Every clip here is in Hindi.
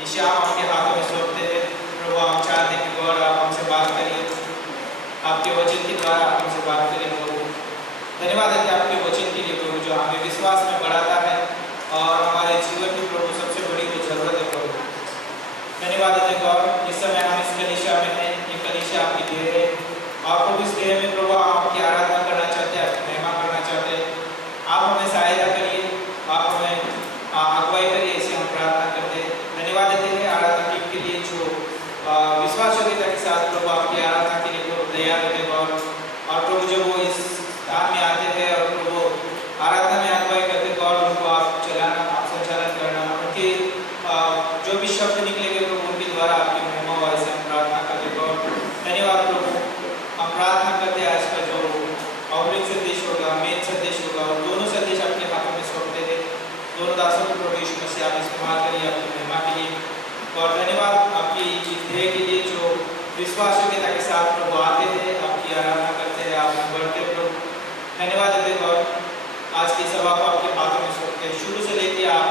ये शाम आपके हाथों में सौंपते हैं प्रभु। हम चाहते हैं कि गॉड आप हमसे बात करिए, आपके वचन के द्वारा आप हमसे बात करिए प्रभु। धन्यवाद है कि आपके वचन के लिए प्रभु, जो हमें विश्वास में बढ़ाता है और हमारे जीवन की प्रभु सबसे बड़ी वो जरूरत है प्रभु। धन्यवाद है गॉड, इस समय हम इस कलीसिया में हैं, ये कलीसिया आपकी देह है और प्रभु इस देह में प्रभु आपकी आराधना करना चाहते हैं, आपकी महिमा करना चाहते हैं। आप हमें सहायता करिए, आप हमें अगुवाई करिए, इसे हम प्रार्थना करते हैं। धन्यवाद देते हैं आराधना टीम के लिए जो विश्वास योग्यता के साथ प्रभु आपकी आराधना के लिए प्रभु तैयार रहते गॉड। और प्रभु जब वो इस स्थान में आते हैं और प्रभु आराधना में अगुवाई करते गॉड, उनको आप चलाना, आप संचालन करना, उनके जो भी शब्द निकलेंगे प्रभु उनके द्वारा आपकी महिमा हो, ऐसे हम प्रार्थना करते गॉड। धन्यवाद प्रभु। हम प्रार्थना करते हैं आज का जो औपचारिक संदेश होगा, मेन संदेश होगा, और दोनों संदेश आपके हाथों में सौंपते थे। दोनों दासों को प्रभु यीशु मसीह आप इस्तेमाल करिए आपकी महिमा के लिए। और धन्यवाद आपकी इस देह के लिए जो विश्वास योग्यता के साथ प्रभु आते थे, आपकी आराधना करते हैं, आप बढ़ते प्रभु। धन्यवाद देते गॉड। आज की सभा को आपके हाथों में सौंपते हैं, शुरू से लेके आप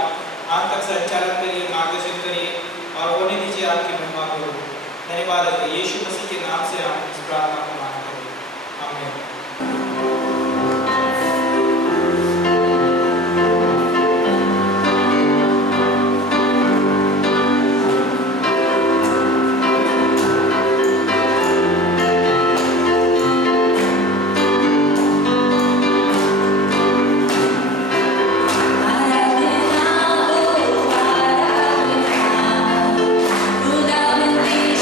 अंत तक संचालन करिए, मार्गदर्शन करिए और होने दीजिए आपकी महिमा को। धन्यवाद है यीशु मसीह के नाम से हम इस प्रार्थना को मांगते हैं, आमीन। Fundamentalmente,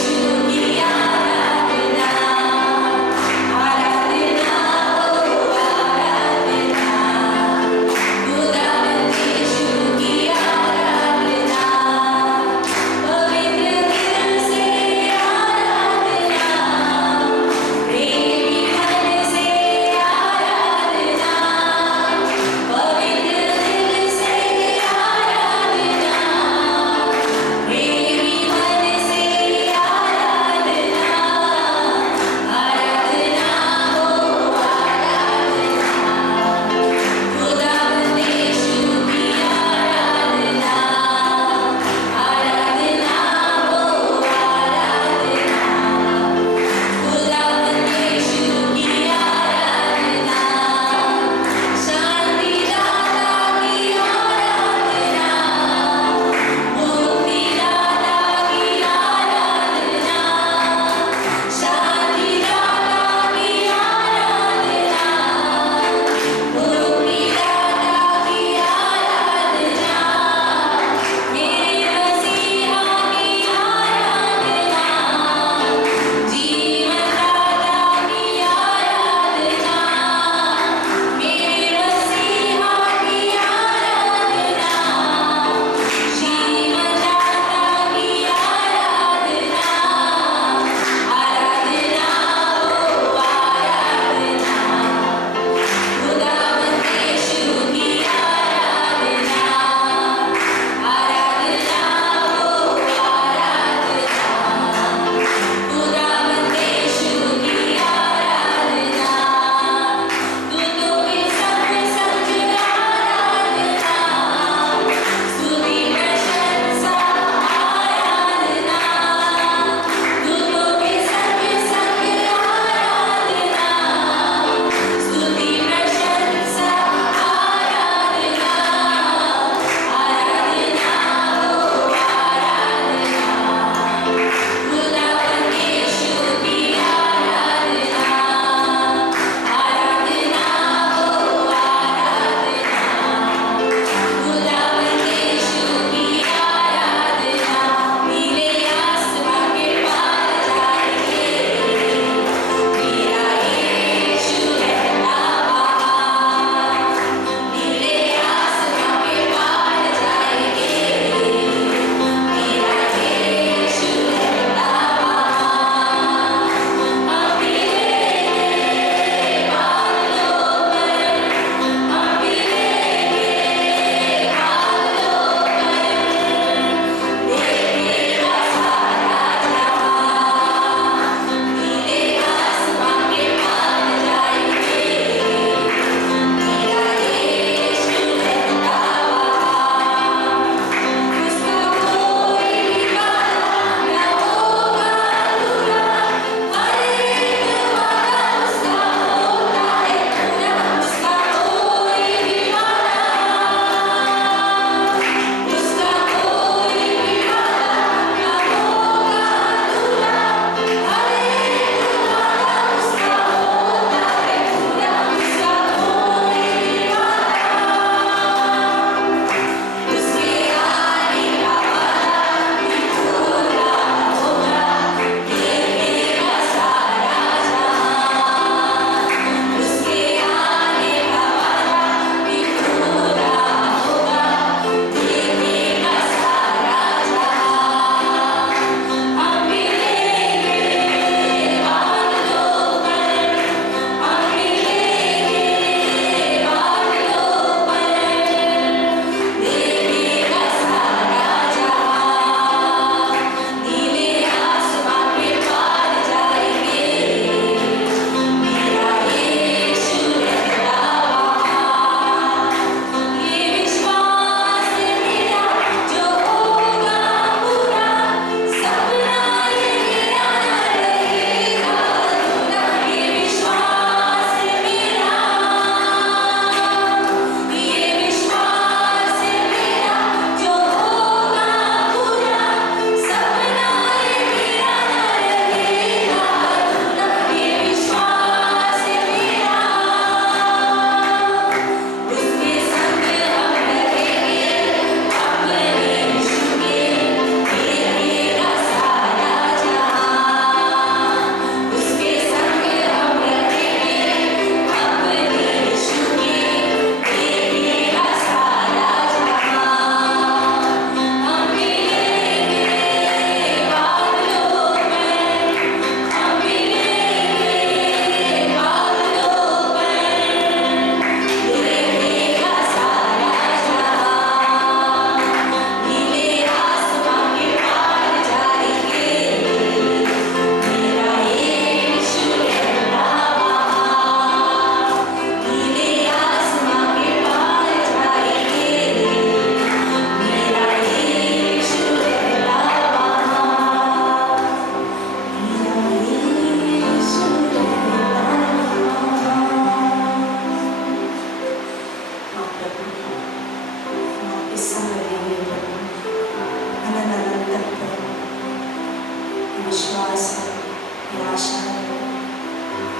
आशा है।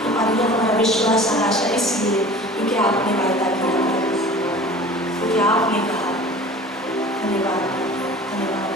हमारी हमारा विश्वास और आशा इसलिए क्योंकि आपने वायदा किया है, क्योंकि आपने कहा। धन्यवाद, धन्यवाद।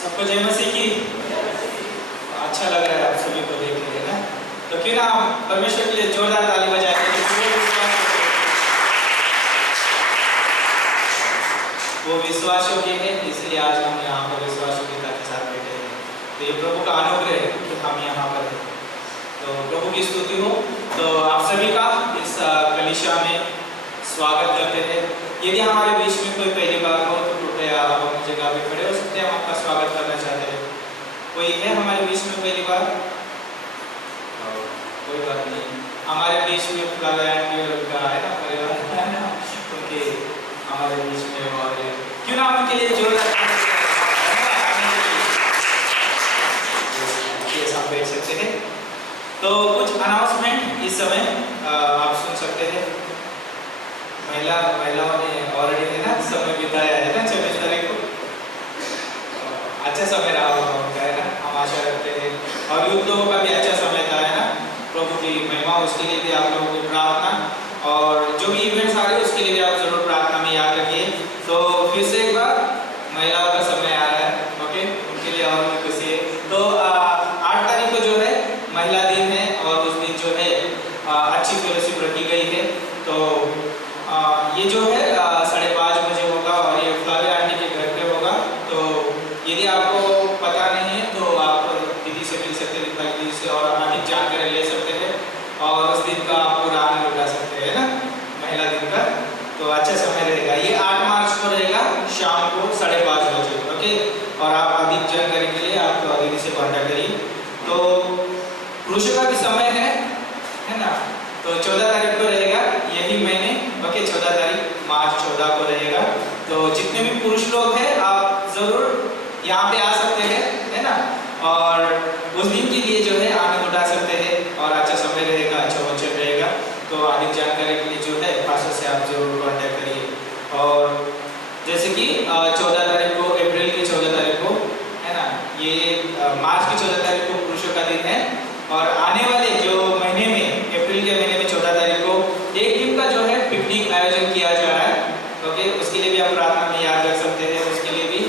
सबको जय मसीह की। अच्छा लग रहा है आप सभी को देख के, है ना? तो क्यों ना हम परमेश्वर के लिए जोरदार ताली बजाएं। चुके हैं, इसलिए आज हम यहाँ पर विश्वासयोग्यता के साथ बैठे हैं। तो ये प्रभु का अनुग्रह है कि हम यहाँ पर हैं। तो प्रभु की स्तुति हो। तो आप सभी का इस कलीसिया में स्वागत करते हैं। यदि हमारे बीच में कोई पहली बार हो तो कृपया आप अपनी जगह पे खड़े हो सकते हैं, हम आपका स्वागत करना चाहते हैं। कोई है हमारे बीच में पहली बार? कोई बात नहीं, हमारे बीच में फ्लावर का है ना परिवार, उनके हमारे बीच में, और क्यों ना उनके लिए जोरदार बैठ सकते हैं। तो कुछ अनाउंसमेंट इस समय आप सुन सकते हैं। महिलाओं ने ऑलरेडी है ना समय बिताया है ना 26 तारीख को, अच्छा समय रहा होगा उनका, है ना, हम आशा रखते हैं। और यूथ लोगों का भी अच्छा समय था, है ना, प्रभु की महिमा, उसके लिए भी आप लोगों की प्रार्थना, और जो भी इवेंट्स आ रहे हैं उसके लिए भी आप जरूर प्रार्थना में याद रखिए। तो फिर से एक बार महिलाओं का समय आ रहा है, ओके, उनके लिए और भी खुशी है। तो 8 तारीख को जो है महिला दिन है, और उस दिन जो है अच्छी फेलोशिप रखी गई है। तो ये जो है 5:30 बजे होगा, और ये फ्लावर आंटी के घर पे होगा। तो यदि आपको पता नहीं है तो आप दीदी से मिल सकते हैं, दीपा दीदी से, और अधिक जानकारी ले सकते हैं, और उस दिन का आप पूरा आनंद उठा सकते हैं ना, महिला दिन का। तो अच्छा समय रहेगा। ये 8 मार्च को रहेगा शाम को 5:30 बजे, ओके। और आप अधिक जानकारी के लिए आप दीदी से कांटेक्ट करिए। तो पुरुषों का भी समय है ना, तो 14 तारीख को रहेगा यही महीने, ओके, 14 तारीख मार्च 14 को रहेगा। तो जितने भी पुरुष लोग हैं आप जरूर यहाँ पे आ सकते हैं, है ना, और उस दिन के लिए जो है आनंद उठा सकते हैं, और अच्छा समय रहेगा, अच्छा वचन रहेगा। तो अधिक जानकारी के लिए जो है पास्टर से आप जरूर कांटेक्ट करिए। और जैसे कि 14 तारीख को, अप्रैल की 14 तारीख को, है ना, ये मार्च की 14 तारीख को पुरुषों का दिन है, और आने वाले जो महीने में, अप्रैल के महीने में 14 तारीख को एक दिन का जो है पिकनिक आयोजन किया जा रहा है, ओके। उसके लिए भी आप प्रार्थना में याद रख सकते हैं। उसके लिए भी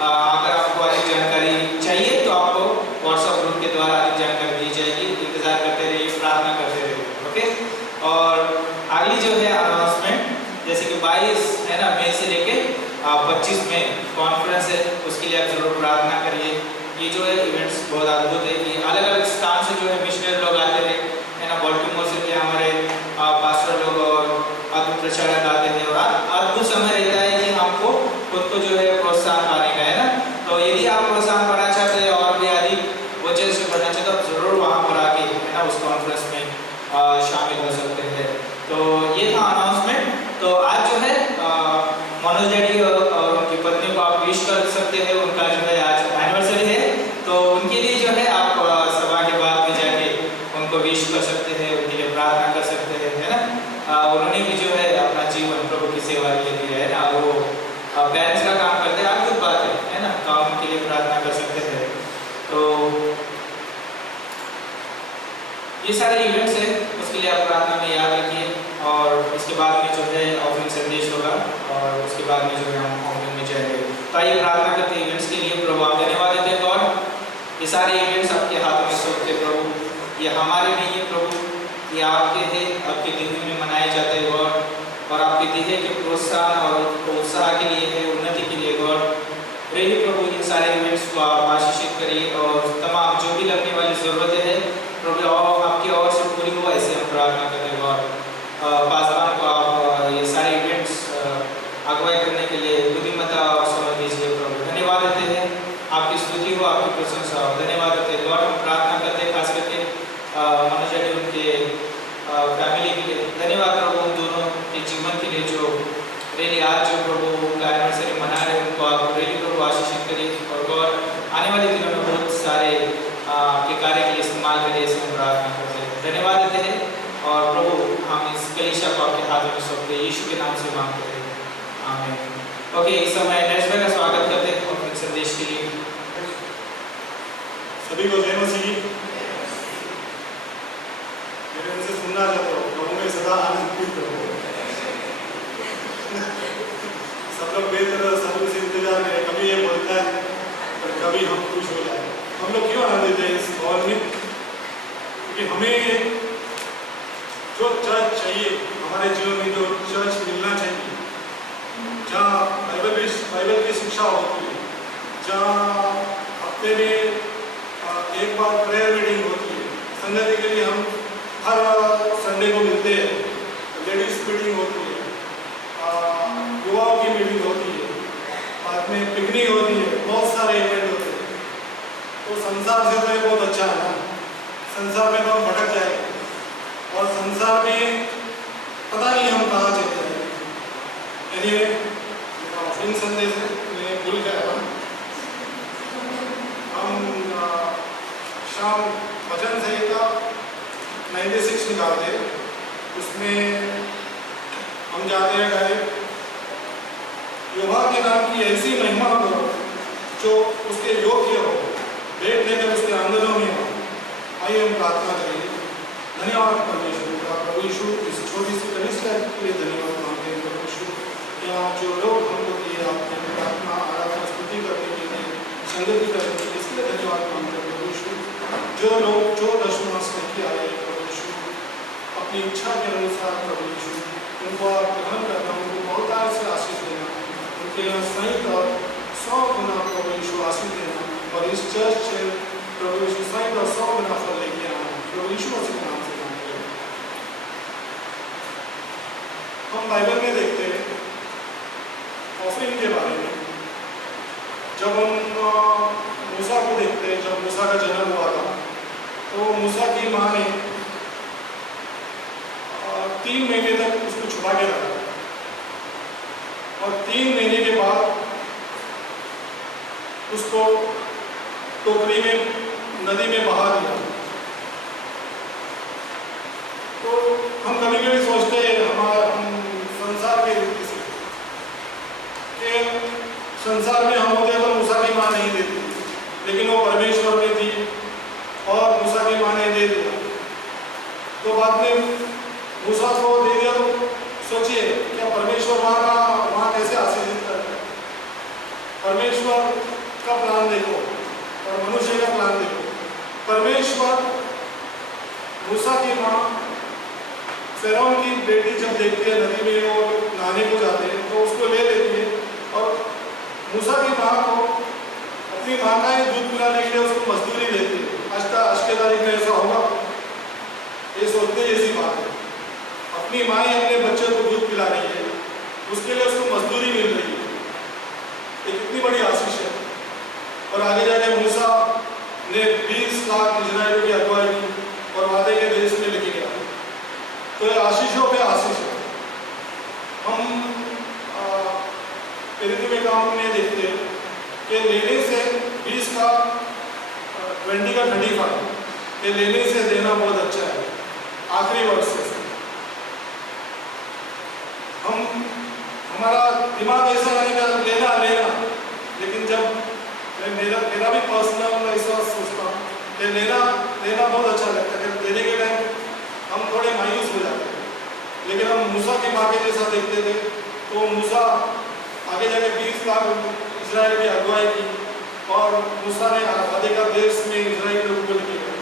अगर आपको अधिक जानकारी चाहिए तो आपको व्हाट्सएप ग्रुप के द्वारा अधिक जानकारी दी जाएगी। इंतजार करते रहिए, प्रार्थना करते रहिए, ओके। और अगली जो है अनाउंसमेंट, जैसे कि 22 है ना मई से लेके 25 में कॉन्फ्रेंस है, उसके लिए आप जरूर प्रार्थना करिए। ये जो है इवेंट्स बहुत अद्भुत है कि अलग अलग स्थान से जो है मिशनरी लोग आते हैं, है ना, बाल्टीमोर से भी हमारे पास्टर लोग और अद्भुत प्रचारक आते हैं, और अद्भुत समय रहता है कि हमको खुद को जो है प्रोत्साहन पाने का, है ना। तो यदि आप प्रोत्साहन पाना चाहते हैं और भी अधिक वचन से पढ़ना चाहते हैं तो जरूर वहाँ पर आके, है ना, उस कॉन्फ्रेंस में शामिल हो सकते हैं। तो ये था अनाउंसमेंट। तो आज जो है मनोज डैडी और उनकी पत्नी को आप विश कर सकते हैं, उनका जो है आज एनिवर्सरी है। तो उनके लिए जो है आप सभा के बाद में जाके उनको विश कर सकते हैं, उनके लिए प्रार्थना कर सकते हैं, है ना। उन्होंने भी जो है अपना जीवन प्रभु की सेवा के लिए, है ना, वो पेरेंट्स का काम करते हैं, अद्भुत बात है ना, काम के लिए प्रार्थना कर सकते हैं। तो ये सारे इवेंट्स हैं, उसके लिए आप प्रार्थना में याद रखिए। और इसके बाद में जो है ऑफरिंग संदेश होगा, और उसके बाद में जो है हम ऑफरिंग में जाएंगे। तो आइए प्रार्थना करते हैं इवेंट्स के लिए। प्रभु आप धन्यवाद देते हैं गॉड, ये सारे इवेंट्स आपके हाथों में सौंपते प्रभु, ये हमारे नहीं है प्रभु, ये आपके हैं, आपके दिन में मनाए जाते हैं गॉड, और आपके दिए के प्रोत्साहन और उत्साह के लिए है, उन्नति के लिए गॉड। प्रेम प्रभु इन सारे इवेंट्स को आप आशीषित करिए, और तमाम जो भी लगने वाली ज़रूरतें हैं प्रभु और आपकी ओर से पूरी हो, ऐसे हम प्रार्थना करते हैं गॉड। पासवान को आप ये सारे इवेंट्स अगुवाई करने के लिए बुद्धिमत्ता और समझ दीजिए प्रभु। धन्यवाद देते हैं, आपकी स्तुति हो, आपकी प्रशंसा हो। धन्यवाद देते हैं गॉड। हम प्रार्थना करते हैं खास करके मनोज जी उनके फैमिली के लिए। धन्यवाद प्रभु उन दोनों के जीवन के लिए, जो रेली आज जो प्रभु उनका एनिवर्सरी मना रहे हैं, उनको आप रेली प्रभु आशीषित करिए, और गॉड आने वाले दिनों में बहुत सारे के कार्य के लिए इस्तेमाल करिए, ऐसे हम प्रार्थना करते हैं। धन्यवाद देते हैं, और प्रभु हम इस कलीसिया को आपके हाथों में सौंपते हैं, यीशु के नाम से मांगते हैं, आमीन। ओके, इस समय नेक्स्ट का स्वागत करते हैं और संदेश के लिए। सभी को जय मसीह। मेरे मुझसे सुनना चाहता हूँ, प्रभु में सदा आनंदित रहो। सब लोग बेहतर सब से इंतजार करें, कभी ये बोलता है और कभी हम खुश हो जाए। हम लोग क्यों आनंदित हैं इस माहौल में? क्योंकि हमें जो चर्च चाहिए हमारे जीवन में, जो चर्च मिलना चाहिए, जहाँ बाइबल की शिक्षा होती है, जहाँ हफ्ते में एक बार प्रेयर मीटिंग होती है, संगति के लिए हम हर संडे को मिलते हैं, लेडीज मीटिंग होती है, युवाओं की मीटिंग होती है, बाद में पिकनिक होती है, बहुत सारे इवेंट होते हैं। तो संसार से तो ये बहुत अच्छा है ना, संसार में तो हम भटक जाएंगे और संसार में पता नहीं हम कहाँ चले जाएंगे। एनीवे, इन संदेश में भूल गया हम शाम भजन संहिता 96 निकालते, उसमें हम जाते हैं डायरेक्ट यहोवा के नाम की ऐसी महिमा करो जो उसके योग्य हो, भेंट लेकर उसके आंगनों में हो। आइए हम प्रार्थना करेंगे। धन्यवाद परमेश्वर का, प्रभु यीशु इस छोटी सी कनिष्ठा के लिए धन्यवाद मांगते हैं। प्रभु यीशु, यहाँ जो लोग हमको दिए आपने प्रार्थना आराधना स्तुति करने के लिए, संगति करने के लिए, इसके लिए धन्यवाद मांगते हैं। प्रभु यीशु, जो लोग जो दर्शनार्थ लेके आए प्रभु यीशु, अपनी इच्छा के अनुसार प्रभु यीशु उनको आप ग्रहण करना, उनको बहुत से आशीष देना, उनके यहाँ सहित 100 गुना प्रभु यीशु आशीष देना, और इस चर्च से प्रभु यीशु सहित 100 गुना फल लेके आना, प्रभु यीशु मसीह के नाम से मांगते हैं। हम बाइबल में देखते हैं ऑफरिंग के बारे में, जब हम मूसा को देखते हैं, जब मूसा का जन्म हुआ था तो मूसा की माँ ने 3 महीने तक उसको छुपा के रखा, और 3 महीने के बाद उसको टोकरी में नदी में बहा दिया। तो हम कभी कभी सोचते हैं हम संसार के रीति से कि संसार में हम होते तो मूसा की माँ नहीं देती, लेकिन वो परमेश्वर ने दी और मूसा की माँ ने दे दिया। तो बाद में मूसा को दे दिया, तो सोचिए क्या परमेश्वर वहाँ कैसे आशीषित करते हैं। परमेश्वर का प्लान देखो और मनुष्य का प्लान देखो। परमेश्वर मूसा की माँ फिरौन की बेटी जब देखती है नदी में वो नहाने को जाते हैं तो उसको ले लेती है, और मूसा की माँ को अपनी माँ का ही दूध पिलाने के लिए उसको मजदूरी देती है। आज के तारीख में ऐसा होगा? ये सोचते जैसी बात है। अपनी माँ ही अपने बच्चे को दूध पिला रही है, उसके लिए उसको मजदूरी मिल रही है। ये कितनी बड़ी आशीष है। और आगे जाके मूसा ने 20 लाख इजराइलियों की अगुवाई की और वादे के देश में लेके गया। तो ये आशीषों पे आशीष है। हम में काम में देखते हैं कि लेने से 20 का 20 का 35 ये लेने से देना बहुत अच्छा है। आखिरी वर्ष से हमारा दिमाग ऐसा रहेगा लेना लेना, लेकिन जब मेरा भी पर्सनल ऐसा सोचता हूँ कि लेना बहुत अच्छा लगता है। देने के टाइम हम थोड़े मायूस हो जाते हैं, लेकिन हम मूसा की माँ के जैसा देखते थे। तो मूसा आगे जाके 20 लाख इजराइल की अगुवाई की और मूसा ने वादे का देश में इजराइल लोगों को लेके गए।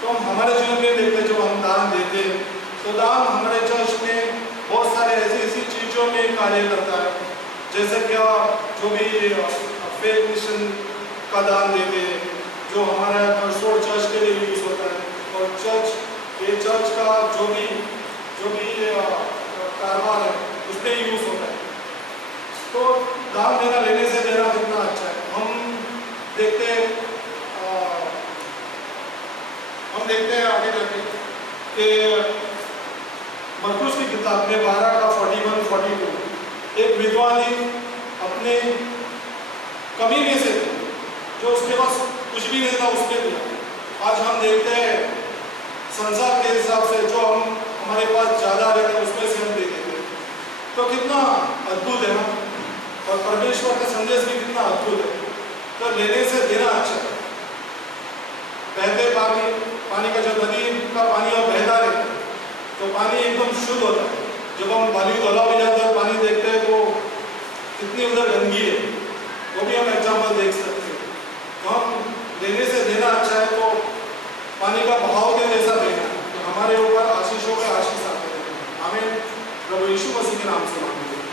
तो हम हमारे जीवन में देखते हैं, जब हम दान देते हैं तो दान हमारे चर्च में बहुत सारे ऐसी चीज़ों में कार्य करता है, जैसे क्या जो भी फेथ मिशन का दान देते हैं, जो हमारा करसोड़ चर्च के लिए यूज़ होता है, और चर्च का जो भी कारोबार है उसमें यूज़ होता है। तो दान देना लेने से देना कितना अच्छा है। हम देखते हैं आगे जाके कि मरकुस की किताब में 12 का 41-42 एक विधवा ने अपने कमी में से जो उसके पास कुछ भी नहीं था उसके दिया। आज हम देखते हैं संसार के हिसाब से जो हमारे पास ज़्यादा रहता है उसमें से हम दे देते हैं। तो कितना अद्भुत है ना, और परमेश्वर का संदेश भी कितना अद्भुत है। तो लेने से देना अच्छा है। बहते पानी का जब नदी का पानी और बहता रहता है तो पानी एकदम शुद्ध होता है। जब हम बालू तालाब में जाते हैं पानी देखते हैं तो कितनी उधर गंदगी है, वो भी हम एग्जाम्पल देख सकते हैं। तो हम लेने से देना अच्छा है, तो पानी का बहाव के जैसा देना, तो हमारे ऊपर आशीषों का आशीष आते हैं। हमें प्रभु यीशु मसीह के नाम से मांगते हैं।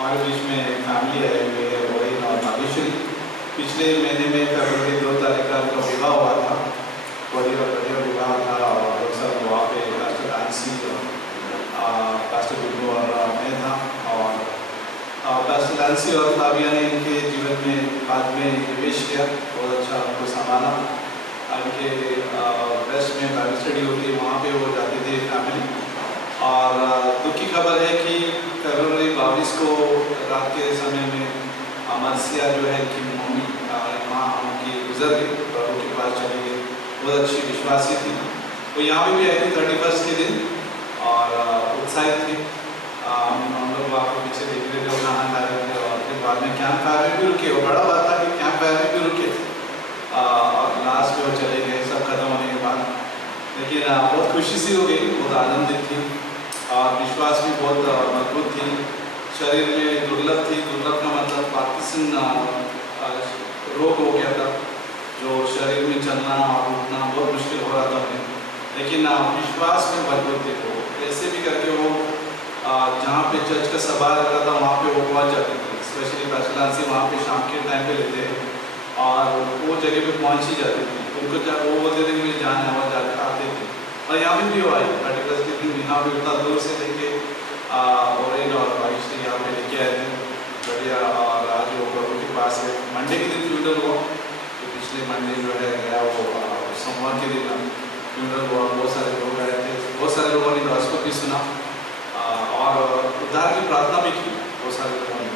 हमारे बीच में एक फैमिली आई हुई है वही और भाग्यश्री। पिछले महीने में फरवरी 2 तारीख का उनका विवाह हुआ था, बड़ी और बढ़िया विवाह था और लोग सब वहाँ पे पास्टर आंसी पास्टर बिल्लू और मैं था और पास्टर आंसी और फाबिया ने इनके जीवन में बाद में निवेश किया, बहुत अच्छा उनको संभाला। इनके वेस्ट में बाइबल स्टडी होती है, वहाँ पे वो जाते थे फैमिली। और दुख की खबर है कि फरवरी 22 को रात के समय में मरसिया जो है कि मम्मी माँ उनकी गुजर गई, प्रभु के पास चली गई। बहुत अच्छी विश्वासी थी, वो यहाँ पे भी आई थी 31 के दिन और उत्साहित थी। हम लोग वहाँ पे पीछे देख रहे थे, खाना खा रहे थे और फिर बाद में कैंप फायर में भी रुके। वो बड़ा बात था कि कैंप फायर में भी रुके और लास्ट में वो चले गए सब खत्म होने के बाद। लेकिन बहुत खुशी सी हो गई, बहुत आनंदित थी और विश्वास भी बहुत मजबूत थी। शरीर में दुर्लभ थी, दुर्लभ का मतलब पार्किंसन रोग हो गया था, जो शरीर में चलना और उठना बहुत मुश्किल हो रहा था उन्हें। लेकिन विश्वास में मजबूत थे वो, कैसे भी करके वो जहाँ पे चर्च का सभा रहता था वहाँ पे वो पहुँच जाते थे। स्पेशली बैचलर से वहाँ पे शाम के टाइम पे लेते हैं और वो जगह पे पहुँच ही जाते थे। उनको जब वो बोलते थे कि मुझे जाना है और जाते आते थे। और यहाँ पे भी वो आई 31 के दिन, यहाँ पे उतना दूर से लेके ओरेन और भाग्यश्री यहाँ पे लेके आए थे बढ़िया। और आज वो प्रभु के पास है। मंडे के दिन फ्यूनरल हुआ, तो पिछले मंडे जो है गया वो सोमवार के दिन फ्यूनरल हुआ। बहुत सारे लोग आए थे, बहुत सारे लोगों ने गॉस्पेल भी सुना और उद्धार की प्रार्थना भी की बहुत सारे लोगों ने।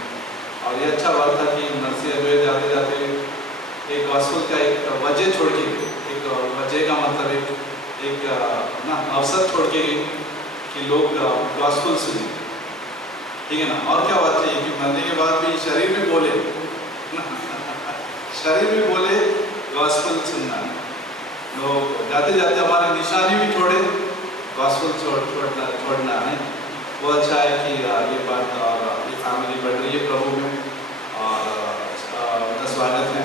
और ये अच्छा बात था कि नरसिया जो है जाते जाते एक गॉस्पेल का एक वजह छोड़ के, एक वजह का मतलब एक ना अवसर छोड़ के कि लोग गॉस्पेल सुने, ठीक है ना। और क्या बात चाहिए कि मरने के बाद भी शरीर में बोले शरीर में बोले गॉस्पेल सुनना। लोग जाते जाते हमारे निशानी भी छोड़े, गॉस्पेल छोड़ना है। वो अच्छा है कि ये बात और ये फैमिली बढ़ रही है प्रभु में और उनका स्वागत है।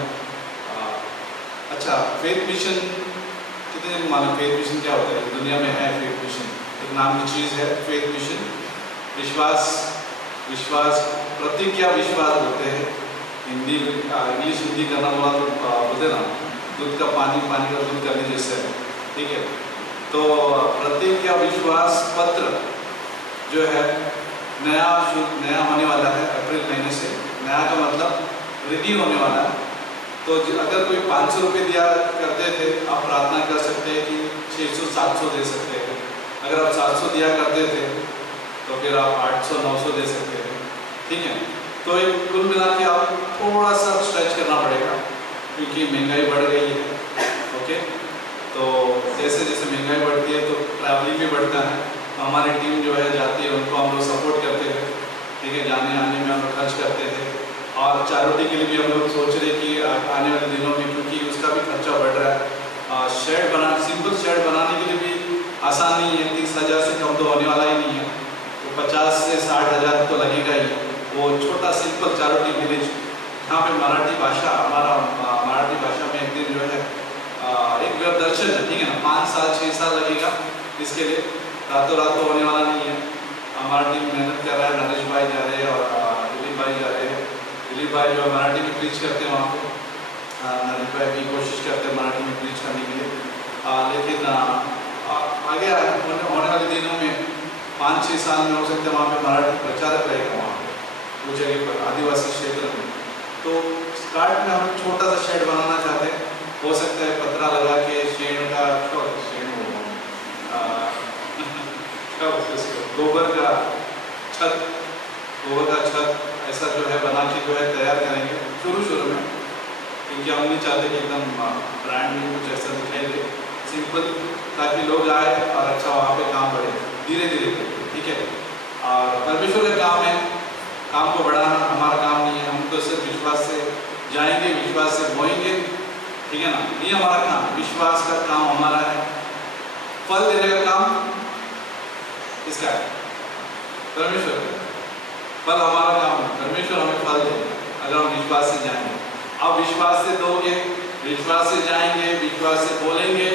अच्छा, फेथ मिशन कितने मालूम? फेथ मिशन क्या होता है? दुनिया में है फेथ मिशन, एक नाम की चीज़ है फेथ मिशन। विश्वास प्रतिज्ञा विश्वास बोलते हैं हिंदी इंग्लिश हिंदी करना बोला तो बोलते ना दूध का पानी, पानी का दूध करने जैसे है, ठीक है। तो प्रतिज्ञा विश्वास पत्र जो है नया होने वाला है अप्रैल महीने से। नया का मतलब रिन्यू होने वाला है। तो अगर कोई 500 रुपये दिया करते थे, आप प्रार्थना कर सकते हैं कि 600-700 दे सकते हैं। अगर आप 700 दिया करते थे तो फिर आप 800-900 दे सकते हैं, ठीक है। तो एक कुल मिला के आप थोड़ा सा स्ट्रेच करना पड़ेगा क्योंकि महंगाई बढ़ गई है, ओके। तो जैसे जैसे महंगाई बढ़ती है तो ट्रैवलिंग भी बढ़ता है। तो हमारी टीम जो है जाती है, उनको हम लोग सपोर्ट करते हैं, ठीक है। जाने आने में हम लोग खर्च करते हैं और चैरिटी के लिए भी हम लोग सोच रहे कि आने वाले दिनों में, क्योंकि उसका भी खर्चा बढ़ रहा है। शेड सिंपल शेड बनाने के लिए भी आसान नहीं है, 30,000 से कम तो होने वाला ही नहीं है। तो 50 से 60,000 तो लगेगा ही। वो छोटा सिंपल चैरिटी विलेज जहाँ पे मराठी भाषा, हमारा मराठी भाषा में एक दिन जो है एक दर्शन है, ठीक है ना। 5 साल 6 साल लगेगा इसके लिए, रातों रात तो होने वाला नहीं है। हमारा टीम मेहनत कर रहा है, नरेश भाई जा रहे हैं और दिलीप भाई जा रहे हैं। दिलीप भाई जो मराठी में प्रीच करते हैं वहाँ पे, नरेश भाई भी कोशिश करते हैं मराठी में प्रीच करने के लिए। लेकिन आगे होने वाले दिनों में 5-6 साल में हो सकता है वहाँ पे मराठी प्रचारक रहेगा वहाँ पे वो जगह पर आदिवासी क्षेत्र में। तो स्टार्ट में हम छोटा सा शेड बनाना चाहते हैं, हो सकता है पतरा लगा के शेड का गोबर का छत ऐसा जो है बना के जो है तैयार करेंगे शुरू में, क्योंकि हम नहीं चाहते कि एकदम ब्रांड में कुछ ऐसा दिखाई दे, सिंपल, ताकि लोग आए और अच्छा वहाँ पे काम बढ़े धीरे धीरे, ठीक है। और परमेश्वर का काम है, काम को बढ़ाना हमारा काम नहीं है। हम तो सिर्फ विश्वास से जाएंगे, विश्वास से बोएंगे, ठीक है ना। ये हमारा काम, विश्वास का काम हमारा है। फल देने का काम किसका है? परमेश्वर। फल हमारा काम है, परमेश्वर हमें फल देगा अगर हम विश्वास से जाएंगे। आप विश्वास से दोगे, विश्वास से जाएंगे, विश्वास से बोलेंगे,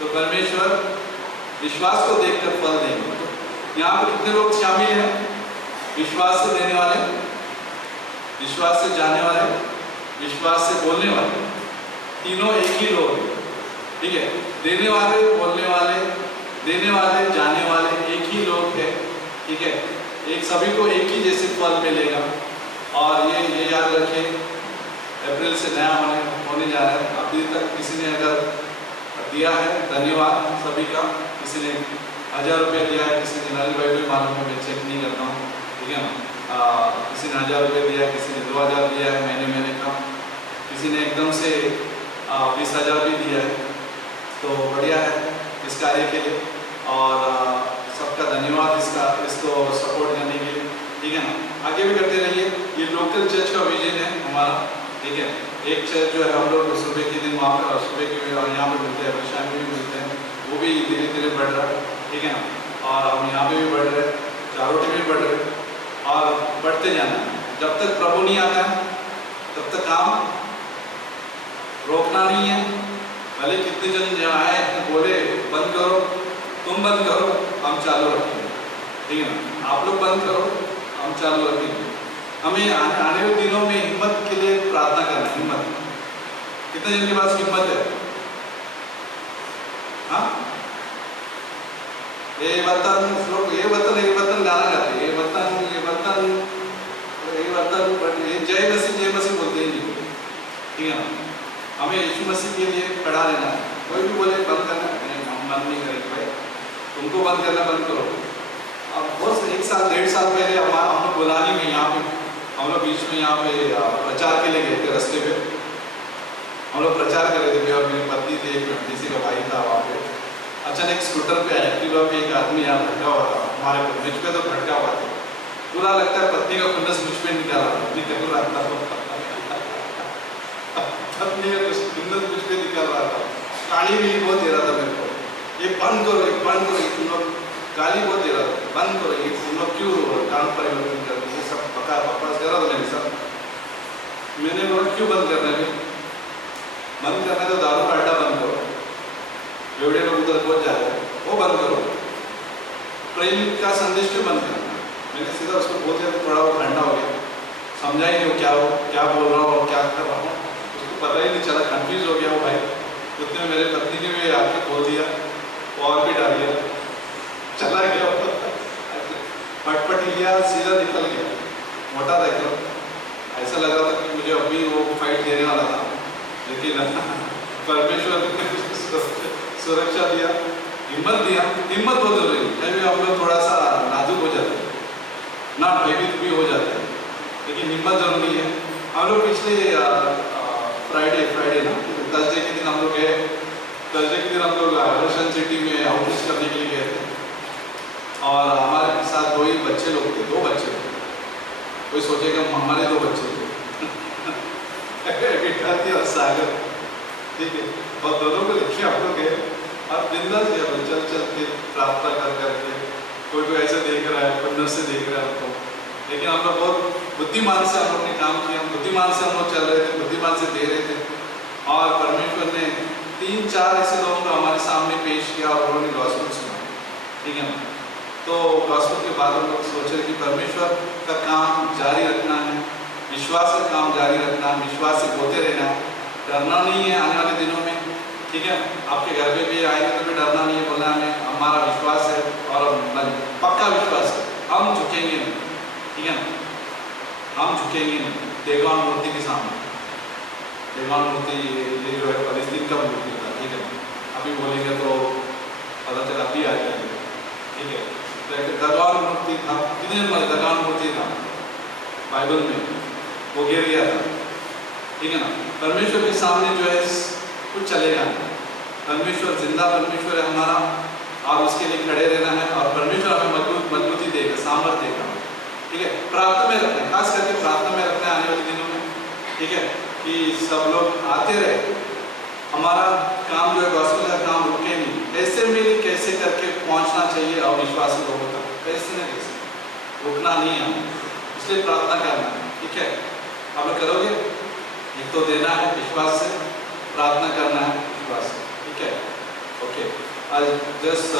तो परमेश्वर विश्वास को देखकर फल देंगे। यहाँ पर कितने लोग शामिल हैं? विश्वास से देने वाले, विश्वास से जाने वाले, विश्वास से बोलने वाले, तीनों एक ही लोग हैं। ठीक है, देने वाले, बोलने वाले, देने वाले, जाने वाले एक ही लोग हैं। ठीक है, एक सभी को एक ही जैसे फल मिलेगा। और ये याद रखें, अप्रैल से नया होने जा रहा है। अभी तक किसी ने अगर दिया है, धन्यवाद सभी का। किसी ने 1000 रुपये दिया है, किसी ने नल भाई भी मालूम है, मैं चेक नहीं करता हूँ। ठीक है ना, किसी ने 1000 रुपये दिया है, किसी ने 2000 दिया है महीने का, किसी ने एकदम से 20,000 भी दिया है। तो बढ़िया है इस कार्य के लिए, और सबका धन्यवाद इसको सपोर्ट करने के लिए। ठीक है ना, आगे भी करते रहिए। ये लोकल चर्च का विजन है हमारा। ठीक है, एक चर्च जो है हम लोग सुबह के दिन वहाँ पर सुबह के यहाँ पर मिलते हैं, शाम में भी मिलते हैं, वो भी धीरे धीरे बढ़ रहा है। ठीक है ना, और हम यहाँ पे भी बढ़ रहे हैं, चारों टीम भी बढ़ रहे हैं, और बढ़ते जाना है। जब तक प्रभु नहीं आता है तब तक काम रोकना नहीं है। भले कितने जन जो आए बोले बंद करो, तुम बंद करो, हम चालू रखेंगे। ठीक है ना, आप लोग बंद करो, हम चालू रखेंगे। हमें आने वाले दिनों में हिम्मत के लिए प्रार्थना करना। हिम्मत, कितने जन के पास हिम्मत है? हाँ, ये बर्तन गाना गाते हैं, ये बर्तन जय मसीह बोलते हैं। ठीक है ना, हमें यीशु मसीह के लिए खड़ा रहना है। कोई भी बोले बंद करना, हम बंद नहीं करेंगे भाई, तुमको बंद करना बंद करो। अब बहुत 1 साल 1.5 साल पहले हम लोग बुलानी में यहाँ पे हम लोग बीच में यहाँ पे प्रचार के लिए गए थे। रास्ते पे हम लोग प्रचार कर रहे थे और मेरी पत्नी थी, एक किसी का भाई था वहाँ पे। अचानक स्कूटर पे एक्टिवा पे एक आदमी यहाँ भटका हुआ था हमारे को, मुझ पे तो भटका हुआ था, पूरा लगता है पत्नी का खुन्नस मुझ पे निकाला पत्नी का खुन्नस मुझ पे निकाल रहा था। गाली भी बहुत दे रहा था मेरे को, ये बंद करो, ये बंद करो, ये तुम लोग गाली बहुत दे रहा था, बंद करो, ये तुम लोग क्यों काम परिवर्तन कर रहे, ये सब बकवास कर रहा था मेरे साथ। मैंने बोला क्यों बंद करना है? बंद करना तो दारू का अड्डा बंद करो, एवढे लोग उधर पहुंच जा रहे हैं, वो बंद करो। प्रेम का संदेश क्यों बंद करना? मैंने सीधा उसको बोल दिया, थोड़ा वो ठंडा हो गया, समझा ही नहीं क्या बोल रहा हूँ और क्या कर रहा हूँ, उसको पता ही नहीं चला, कंफ्यूज हो गया वो भाई। उतने मेरे पत्नी ने भी आके बोल दिया और भी डाल दिया, चला गया फटफट लिया, सीधा निकल गया। मोटा था एकदम, ऐसा लग रहा था कि मुझे अभी वो फाइट देने वाला था, लेकिन परमेश्वर ने सुरक्षा दिया, हिम्मत दिया। हिम्मत बहुत जरूरी है, भी हम लोग थोड़ा सा नाजुक हो जाते हैं ना, भयभीत भी हो जाते हैं, लेकिन हिम्मत जरूरी है। हम लोग पिछले फ्राइडे ना थर्सडे के दिन हम लोग गए, थर्सडे के दिन हम लोग रोशन सिटी में आउटरीच करने के लिए गए थे, और हमारे साथ 2 ही बच्चे लोग थे, 2 बच्चे। कोई सोचेगा हमारे 2 बच्चे थे बेटा थी और सागर, ठीक है, और दोनों को लेके हम लोग गए, अब बिंदास गया, चल के प्रार्थना कर करके, कोई ऐसे देख रहा है, अंदर से देख रहा है तो, लेकिन हम लोग बहुत बुद्धिमान से हम लोग ने काम किया, बुद्धिमान से हम लोग चल रहे थे, बुद्धिमान से दे रहे थे, और परमेश्वर ने 3-4 ऐसे लोगों को हमारे सामने पेश किया और उन्होंने गॉस्पेल सुना। ठीक है ना, तो गॉस्पेल के बाद हम लोग सोच रहे कि परमेश्वर का काम जारी रखना है, विश्वास का काम जारी रखना है, विश्वास से बोलते रहना है, डरना नहीं है आने वाले दिनों में। ठीक है, आपके घर पे भी आएंगे तो भी डरना नहीं है, बोलना है हमारा विश्वास है और पक्का विश्वास है, हम झुकेंगे नहीं। ठीक है ना, हम झुकेंगे नहीं देवान मूर्ति के सामने। देवान मूर्ति ये जो है फलस्तीन का मूर्ति था। ठीक है, अभी बोलेंगे तो पता चला अभी आ जाएंगे। ठीक है, तो एक दगान मूर्ति था, कितने दगान मूर्ति था बाइबल में, वो गिर गया था। ठीक है ना, परमेश्वर के सामने जो है कुछ चलेगा, परमेश्वर जिंदा परमेश्वर है हमारा, और उसके लिए खड़े रहना है, और परमेश्वर हमें मजबूती देगा, सामर्थ देगा। ठीक है, प्रार्थना में रखना है, खास करके प्रार्थना में रखना है आने वाले दिनों में। ठीक है, कि सब लोग आते रहे, हमारा काम जो है गॉस्पेल का काम रुके नहीं, ऐसे मिल कैसे करके पहुंचना चाहिए और विश्वासी लोगों तक, कैसे न कैसे रुकना नहीं है, इसलिए प्रार्थना करना है। ठीक है, आप लोग करोगे, एक तो देना है विश्वास से, प्रार्थना करना है विश्वास से। ठीक है, ओके, आज जस्ट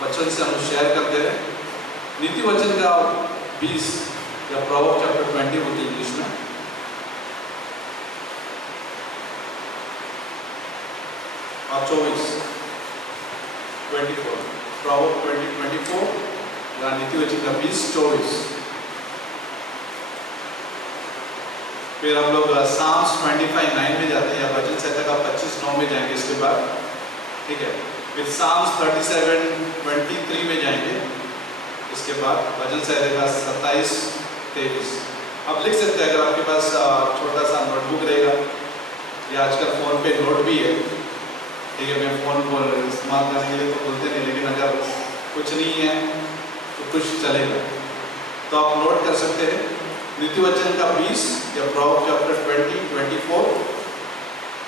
वचन से हम शेयर करते हैं। नीति वचन का 20 या प्रोवर्ब चैप्टर 20 होती है इंग्लिश में, और 24 प्रोवर्ब 20-24 या नीति वचन का 20-24। फिर हम लोग साम्स 25:9 में जाते हैं या भजन संहिता का 25:9 में जाएंगे इसके बाद, ठीक है। फिर साम्स 37:23 में जाएंगे, इसके बाद भजन संहिता का 27-23। आप लिख सकते हैं अगर आपके पास छोटा सा नोटबुक रहेगा, या आजकल फ़ोन पे नोट भी है, ठीक है। मैं फ़ोन को इस्तेमाल करने के लिए तो बोलते नहीं, लेकिन अगर कुछ नहीं है तो कुछ चलेगा, तो आप नोट कर सकते हैं। नीति वचन का 20 या प्रोवर्ब चैप्टर 20-24,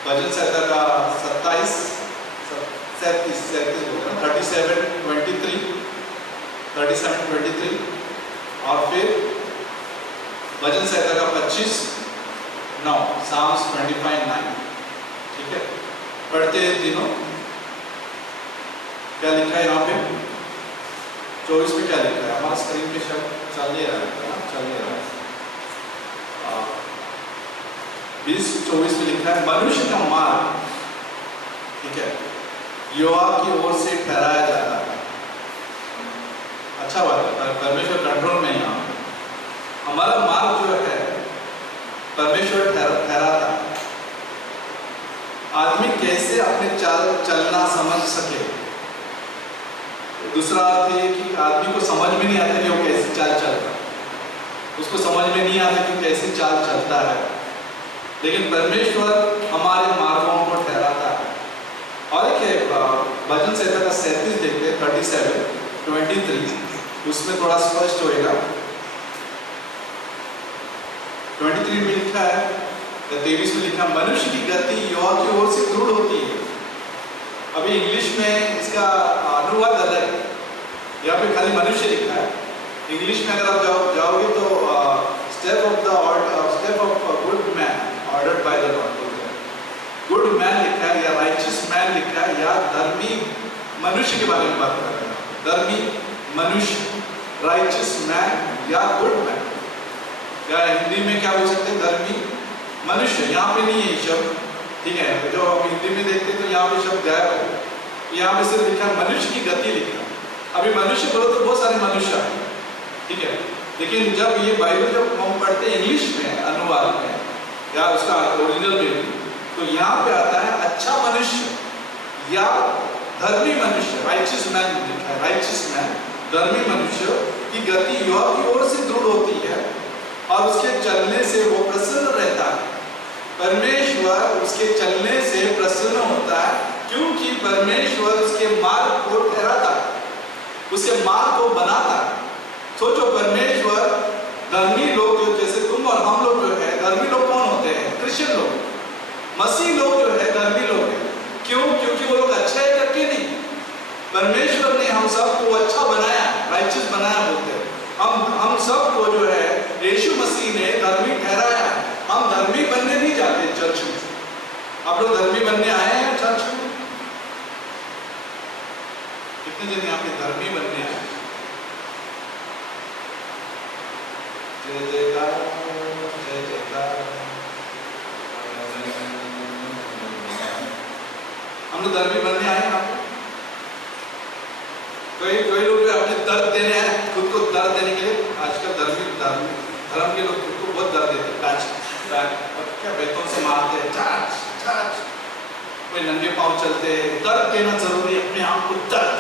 भजन संहिता का 37 बोलते हैं 37:23, और फिर भजन संहिता का 25:9, साम्स 25:9, ठीक है। पढ़ते हैं तीनों। क्या लिखा है यहाँ पे 24 में? क्या लिखा है? हमारा स्क्रीन पे शायद चल नहीं रहा है, 20-24 में लिखा है, मनुष्य का मार्ग, ठीक है, यहोवा की ओर से ठहराया जाता है। अच्छा बात है, परमेश्वर कंट्रोल में। यहाँ हमारा मार्ग जो है परमेश्वर ठहराता है। आदमी कैसे अपने चलना समझ सके। दूसरा अर्थ है कि आदमी को समझ में नहीं आता कि वो कैसे चाल चलता है, उसको समझ में नहीं आता कि कैसे चाल चलता है, लेकिन परमेश्वर हमारे मार्गों को ठहराता है। और एक भजन संहिता का 37 देखते हैं, 37:23, उसमें थोड़ा स्पष्ट होएगा। 23 में लिखा है, 23 में लिखा, मनुष्य की गति यहोवा की ओर से दृढ़ होती है। अभी इंग्लिश में इसका अनुवाद अलग है, यहाँ पे खाली मनुष्य लिखा है। इंग्लिश में अगर आप जाओगे तो step of good man ordered by the Lord, good man लिखा है, या राइचियस मैन लिखा है, या धर्मी मनुष्य के बारे में बात कर रहे हैं। धर्मी मनुष्य, राइचियस मैन या गुड मैन, या हिंदी में क्या बोल सकते हैं, धर्मी मनुष्य। यहाँ पे नहीं है ये शब्द, ठीक है। जो हम हिंदी में देखते हैं तो यहाँ पे शब्द गायब है, यहाँ पे सिर्फ लिखा मनुष्य की गति लिखा। अभी मनुष्य बोलो तो बहुत सारे मनुष्य हैं, ठीक है, लेकिन जब ये बाइबल जब हम पढ़ते हैं इंग्लिश में अनुवाद में या उसका ओरिजिनल में, तो यहाँ पे आता है अच्छा मनुष्य या धर्मी मनुष्य, राइचियस मैन लिखा है, राइचियस मैन, धर्मी मनुष्य की गति यहोवा की ओर से दृढ़ होती है और उसके चलने से वो प्रसन्न रहता है। परमेश्वर उसके चलने से प्रसन्न होता है, क्योंकि परमेश्वर उसके मार्ग को ठहराता है, उसके मार्ग को बनाता है। सोचो, परमेश्वर धर्मी लोग जो जैसे तुम और हम लोग जो है, धर्मी लोग कौन होते हैं? क्रिश्चियन लोग, मसीह लोग जो है धर्मी लोग हैं। क्यों? क्योंकि वो लोग अच्छा है करके नहीं, परमेश्वर ने हम सबको अच्छा बनाया, राइचियस बनाया बोलते हैं। हम सबको जो है यीशु मसीह ने धर्मी ठहराया। हम धर्मी बनने नहीं जाते चर्च में। आप लोग धर्मी बनने आए हैं चर्च में? कितने जन यहाँ पे धर्मी बनने आए? जय जयकार, जय जयकार। हम लोग धर्मी बनने आए हैं। आप कोई लोग जो अपने दर्द देने आए, खुद को दर्द देने के लिए। आजकल धर्म के लोग खुद को बहुत दर्द देते हैं, और क्या बेतों से मारते हैं, कोई नंगे पांव चलते हैं। दर्द देना जरूरी है, अपने आप को दर्द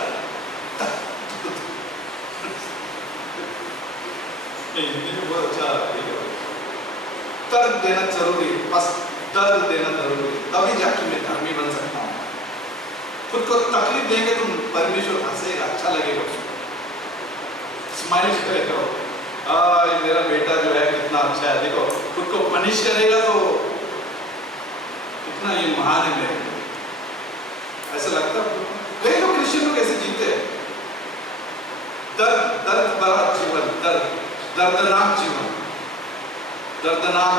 हिंदी में बहुत अच्छा दर्द देना जरूरी है, बस दर्द देना जरूरी है, तभी जाके मैं धर्मी बन सकता हूँ। खुद को तकलीफ देंगे तो परमेश्वर हंसेगा, अच्छा लगेगा, स्माइल करेगा, मेरा बेटा जो है कितना अच्छा है, देखो। खुद को पनिश करेगा तो कितना ये महान है मेरे, ऐसा लगता है। कई लोग क्रिश्चियन लोग ऐसे जीते हैं, दर्द भरा जीवन, दर्दनाक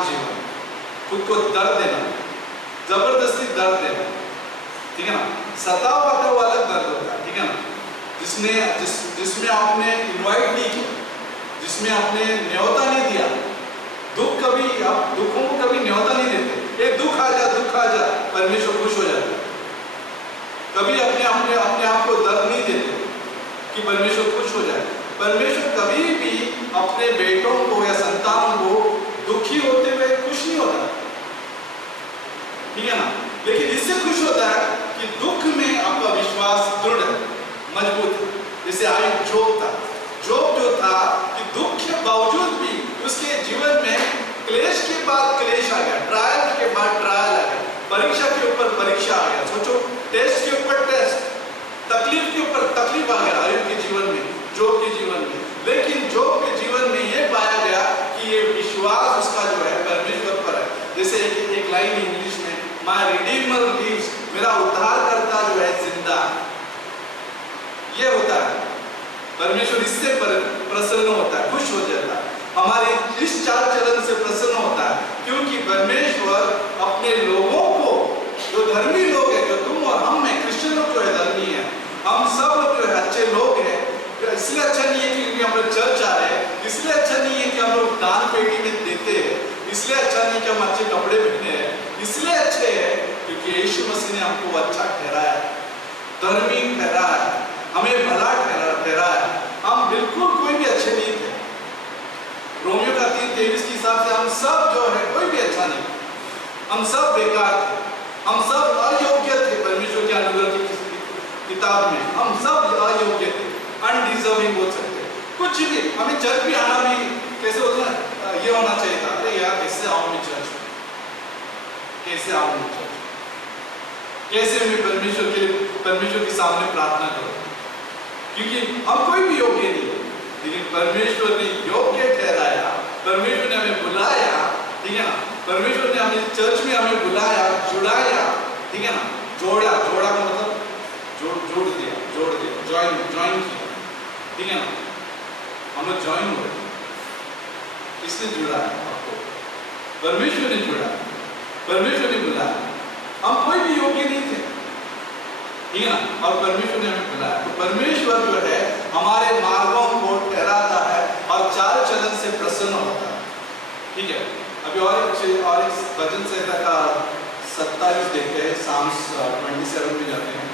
जीवन, खुद को दर्द देना, जबरदस्ती दर्द देना, ठीक है ना। सताव आता वो अलग दर्द होता है, ठीक है ना। जिसमें आपने इनवाइट नहीं किया, जिसमें आपने न्योता नहीं दिया। आप दुखों को कभी न्योता नहीं देते। ये दुख आ जा, परमेश्वर खुश हो जाता है। कभी अपने आप को दर्द नहीं देते कि परमेश्वर खुश हो जाए। परमेश्वर कभी भी अपने बेटों को या संतानों को दुखी होते हुए खुश नहीं होता, ठीक है ना। लेकिन इससे खुश होता है कि दुख में आपका विश्वास दृढ़ है, मजबूत है। जैसे आयु जोब जो था कि दुख के बावजूद भी उसके जीवन में क्लेश के बाद क्लेश आ गया, ट्रायल के बाद ट्रायल आ गया, परीक्षा के ऊपर परीक्षा आ गया। सोचो, टेस्ट के ऊपर टेस्ट, तकलीफ के ऊपर तकलीफ आ गया आयु के जीवन में, जोब के जीवन में। लेकिन जोब के जीवन में यह पाया गया कि ये विश्वास उसका जो है परमेश्वर पर है। जैसे एक लाइन इंग्लिश में, माय रिडीमर लिव्स, मेरा उद्धारकर्ता जो है जिंदा है। ये होता है परमेश्वर, इससे प्रसन्न होता है, खुश हो जाता है, हमारे इस चाल चलन से प्रसन्न होता है। क्योंकि परमेश्वर अपने लोगों को, जो धर्मी लोग हैं, जो तुम और हम हैं, क्रिश्चियन लोग जो है धर्मी है, हम सब लोग जो है अच्छे लोग हैं। इसलिए अच्छा नहीं है क्योंकि हम लोग चर्च आ रहे हैं, इसलिए अच्छा नहीं है कि हम लोग दान पेटी में देते हैं, इसलिए अच्छा नहीं कि हम अच्छे कपड़े पहने हैं, इसलिए अच्छे है क्योंकि यीशु मसीह ने हमको अच्छा ठहराया, धर्मी ठहराया, हमें भला ठहराया। हम बिल्कुल कोई भी अच्छे नहीं थे। रोमियो का 3:23 के हिसाब से हम सब जो है कोई भी अच्छा नहीं, हम सब बेकार थे, हम सब अयोग्य थे। परमेश्वर के अनुग्रह की किताब में हम सब अयोग्य थे, अनडिजर्विंग बोल सकते हैं। कुछ भी, हमें चर्च भी आना भी कैसे होता है, ये होना चाहिए था, अरे यार कैसे आऊं मैं चर्च, कैसे आऊं मैं चर्च, कैसे मैं परमेश्वर के सामने प्रार्थना करूं, क्योंकि हम कोई भी योग्य नहीं है। लेकिन परमेश्वर ने योग्य ठहराया, परमेश्वर ने हमें बुलाया, ठीक है ना। परमेश्वर ने हमें चर्च में हमें बुलाया, जुड़ाया, ठीक है ना। जोड़ा का मतलब जोड़ दिया, ज्वाइन किया, ठीक है ना। हम लोग ज्वाइन हुए, किसने जुड़ा है आपको? परमेश्वर ने जुड़ा, परमेश्वर ने बुलाया। हम कोई भी योग्य नहीं थे, ठीक है ना, और परमेश्वर ने हमें बुलाया। तो परमेश्वर जो है हमारे मार्गों को ठहराता है और चाल चलन से प्रसन्न होता है, ठीक है। अभी और एक भजन संहिता का 27 देखते हैं, साम्स 27 में जाते हैं,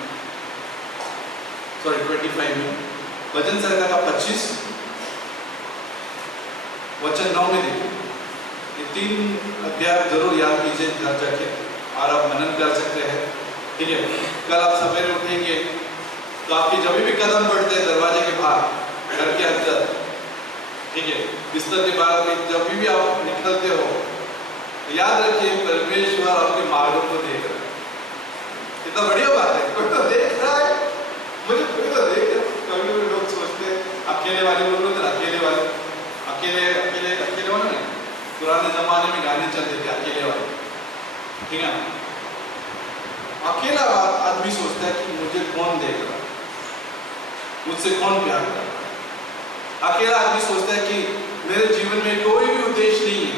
सॉरी 25 में, भजन संहिता का 25 वचन 9 में देखिए। ये 3 अध्याय जरूर याद कीजिए घर जाके, और आप मनन कर सकते हैं, ठीक है। कल आप सवेरे उठेंगे तो आपके जब भी कदम पड़ते हैं दरवाजे के बाहर, घर के अंदर, ठीक है, बिस्तर के बाहर में जब भी आप निकलते हो, तो याद रखिए परमेश्वर आपके मार्गों को देख रहा है। कितना बढ़िया बात है, कोई तो देख रहा है, मुझे कोई तो देख रहा है। कभी लोग सोचते हैं अकेले वाले लोग होते हैं, अकेले वाले नहीं, पुराने जमाने में गाने चलते थे अकेले वाले, ठीक है। अकेला आदमी सोचता है कि मुझे कौन देख रहा है, मुझसे कौन प्यार कर रहा है। अकेला आदमी सोचता है कि मेरे जीवन में कोई भी उद्देश्य नहीं है।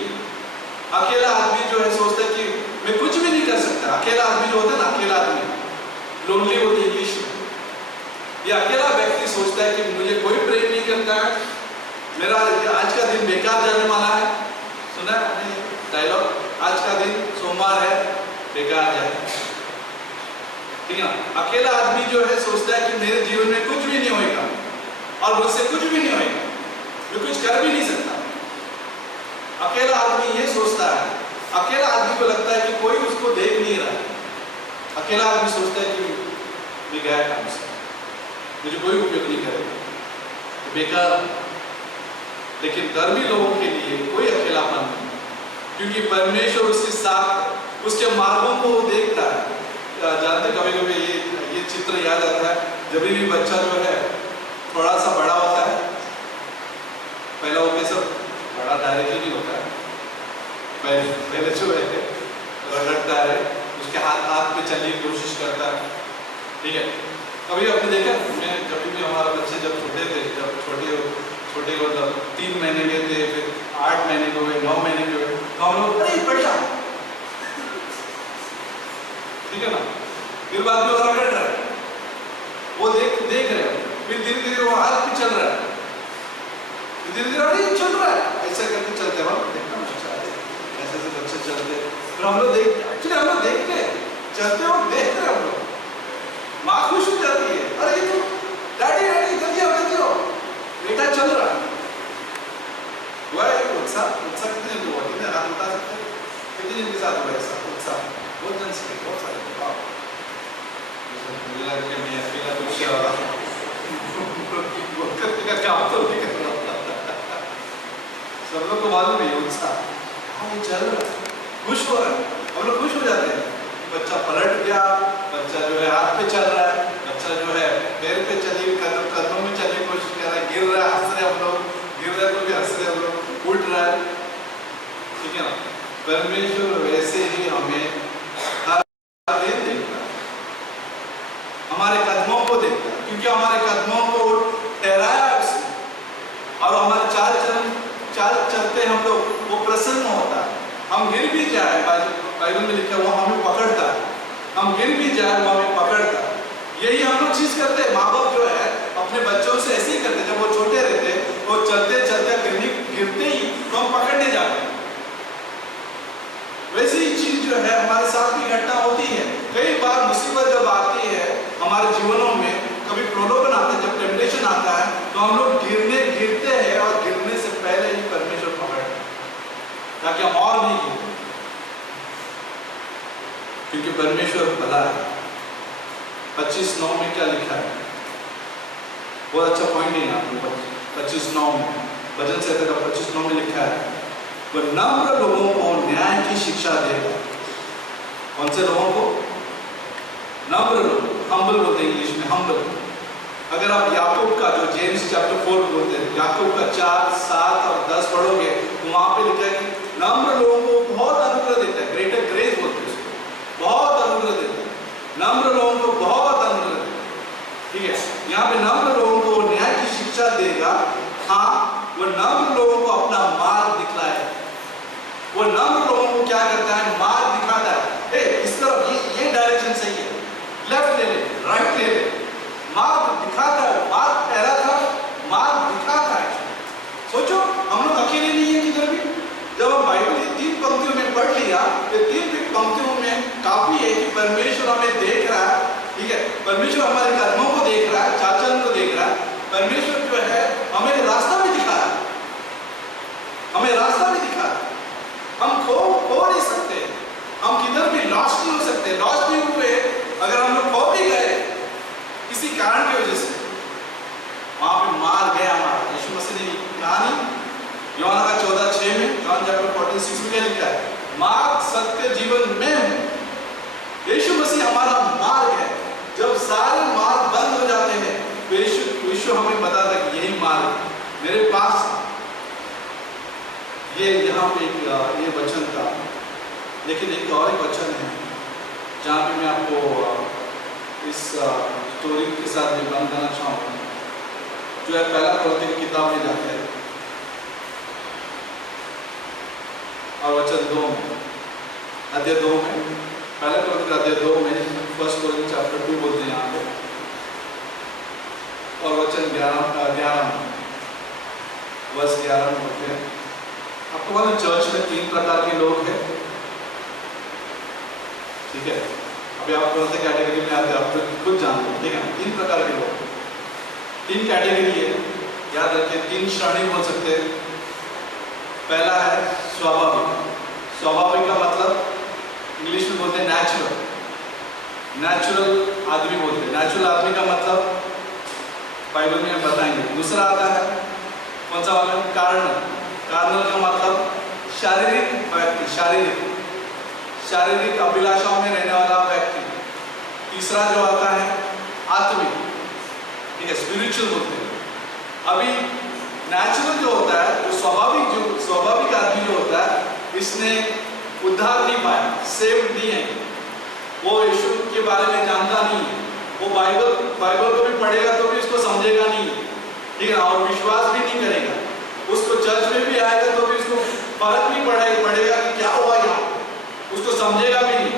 अकेला आदमी जो है सोचता है कि मैं कुछ भी नहीं कर सकता। अकेला आदमी जो होता है ना, अकेला आदमी, लोनली होती है इंग्लिश में। ये अकेला व्यक्ति सोचता है कि मुझे कोई प्रेम नहीं करता है, मेरा आज का दिन बेकार जाने वाला है। सुना है डायलॉग, आज का दिन सोमवार है, बेकार जाए, ठीक है। अकेला आदमी जो है सोचता है कि मेरे जीवन में कुछ भी नहीं होएगा और मुझसे कुछ भी नहीं होएगा, मैं कुछ कर भी नहीं सकता। अकेला आदमी ये सोचता है, अकेला आदमी को लगता है कि कोई उसको देख नहीं रहा। अकेला आदमी सोचता है कि मैं गया काम से, मुझे कोई उपयोग नहीं करेगा, बेकार। लेकिन धर्मी लोगों के लिए कोई अकेलापन नहीं, क्योंकि परमेश्वर उसके साथ, उसके मार्गों को वो देखता है। जानते कभी कभी ये चित्र याद आता है, जब भी बच्चा जो है थोड़ा सा बड़ा होता है, पहला वो कैसा बड़ा डायरेक्टली नहीं होता है, पहले जो है रगड़ता है, उसके हाथ पे चलने की कोशिश करता है, ठीक है। कभी आपने देखा, मैं जब भी हमारा बच्चे जब छोटे थे, जब छोटे मतलब 3 महीने के थे, फिर 8 महीने के हुए, 9 महीने के हुए, तो हम लोग अरे बढ़िया, ठीक है ना। फिर बाद में रगड़ रहा है, वो देख रहे हो, फिर वो हाथ भी चल रहा है, धीरे धीरे अरे चल रहा है, ऐसा करके चलते हैं। देखना बच्चा ऐसे ऐसे बच्चे चलते, फिर हम लोग एक्चुअली हम लोग देखते हैं, चलते हो देख रहे हम लोग, माँ खुश हो जाती है, अरे ये तो डैडी डैडी जल्दी आओ बेटा चल रहा है। हुआ है उत्साह कितने लोग कितने हाथ उठा सकते हैं, कितने जन के साथ हुआ ऐसा उत्साह? बहुत जन से, बहुत सारे। मुझे लगा कि मैं अकेला कुछ करने का काम तो नहीं कर रहा, सब लोग को मालूम है उत्साह, हाँ ये चल रहा है, खुश हो रहा है, हम लोग खुश हो जाते हैं। बच्चा पलट गया, बच्चा जो है हाथ पे चल रहा है, बच्चा जो है पैर पे चली, कदमों में चलने की कोशिश कर रहा है, गिर रहा है, हंस रहे हम लोग, गिर रहे तो भी हंस रहे हम लोग, उठ रहा है, ठीक है ना? परमेश्वर वैसे ही हमें हर दिन देखता है, हमारे कदमों को देखता है, क्योंकि हमारे कदमों को ठहराया उसने, और हमारे चाल चलते हम लोग वो प्रसन्न होता है। हम गिर भी जाए, बाइबल में लिखा वो हमें पकड़ता है, हम गिर भी जाए वो हमें पकड़ता है। यही हम लोग चीज करते हैं, माँ बाप जो है अपने बच्चों से ऐसे ही करते, जब वो छोटे रहते वो चलते चलते गिरते ही तो हम पकड़ने जाते हैं। वैसे ही चीज जो है हमारे साथ भी घटना होती है। कई बार मुसीबत जब आती है हमारे जीवनों में, कभी प्रलोभन आता है, जब टेम्पटेशन आता है, तो हम लोग गिरते हैं, और गिरने से पहले ही परमेश्वर पकड़ते हैं ताकि हम और नहीं गिरते, क्योंकि परमेश्वर भला है। 25:9 में क्या लिखा है? बहुत अच्छा पॉइंट है यहाँ पे 25:9 में, भजन संहिता का 25:9 में लिखा है, वह नम्र लोगों को न्याय की शिक्षा देगा। कौन से लोगों को? नम्र लोग, हम्बल बोलते हैं इंग्लिश में, हम्बल। अगर आप याकूब का जो जेम्स चैप्टर 4 बोलते हैं, याकूब का 4, 7 और 10 पढ़ोगे तो वहां पे लिखा है कि नम्र लोगों को बहुत अनुग्रह देता है, ग्रेटर ग्रेस बोलते हैं उसको, बहुत अनुग्रह देता है, नम्र लोगों को बहुत अनुग्रह देता है, ठीक है? यहाँ पे नम्र लोगों को न्याय की शिक्षा देगा। हाँ, वो नम्र लोगों को अपना मार्ग दिखलाए, वो नम्र लोगों को क्या करता है? मार्ग दिखाता है, इस तरफ ये डायरेक्शन सही है, लेफ्ट ले ले, राइट ले ले, मार्ग दिखाता है, मार्ग पहला था, मार्ग दिखाता है। सोचो हम लोग अकेले नहीं है किधर भी, जब हम बाइबल की 3 पंक्तियों में पढ़ लिया, तो 3 पंक्तियों में काफी है कि परमेश्वर हमें देख रहा है, ठीक है? परमेश्वर हमारे कदमों को देख रहा है, चाचल को देख रहा है, परमेश्वर जो है हमें रास्ता भी दिखा रहा है, हमें रास्ता भी दिखा रहा है। हम खो नहीं सकते, हम किधर भी लॉस्ट नहीं हो सकते, लॉस्ट नहीं हुए अगर हम लोग खो भी गए किसी कारण की वजह से, वहां पे मार गया हमारा। यीशु मसीह ने कहानी यूहन्ना का 14:6 में, जॉन चैप्टर 14:6 में लिखा है, मार्ग सत्य जीवन में हूं। यीशु मसीह हमारा मार्ग है। जब सारे मार्ग बंद हो जाते हैं तो यीशु हमें बताता है कि यही मार्ग मेरे पास। ये यहाँ पे ये वचन था, लेकिन एक और एक वचन है जहाँ पे मैं आपको इस स्टोरी के साथ भी बंद करना चाहूँगा, जो है 1 कोरिन्थियों की किताब में जाते हैं और वचन 2 में, अध्याय 2 में, 1 कोरिन्थियों का अध्याय 2 में 1 कोरिन्थियों चैप्टर 2 बोलते हैं यहाँ पे, और वचन 11 वर्ष 11 में बोलते हैं। आपको मालूम चर्च में 3 प्रकार के लोग हैं, ठीक है? अभी आप कौन से कैटेगरी में आते हैं आप तो खुद जानते हैं, ठीक है? 3 प्रकार के लोग, 3 कैटेगरी है, याद रखिए, 3 श्रेणी बोल सकते हैं। पहला है स्वाभाविक। स्वाभाविक का मतलब इंग्लिश में बोलते हैं नेचुरल, नेचुरल आदमी बोलते हैं। नेचुरल आदमी का मतलब बाइबल में हम बताएंगे। दूसरा आता है कौन सा वाला? कार्नल। कार्नल का मतलब शारीरिक व्यक्ति, शारीरिक अभिलाषाओं में रहने वाला व्यक्ति। तीसरा जो आता है आत्मिक, ठीक है, स्पिरिचुअल बोलते हैं। अभी नेचुरल जो होता है, जो स्वाभाविक आदमी जो होता है, इसने उद्धार नहीं पाया, सेव नहीं है, वो यीशु के बारे में जानता नहीं है, वो बाइबल को भी पढ़ेगा तो भी उसको समझेगा नहीं, ठीक है, और विश्वास भी नहीं करेगा। उसको चर्च में भी आएगा तो भी उसको फर्क नहीं पड़ेगा कि क्या हुआ यहाँ, उसको समझेगा भी नहीं,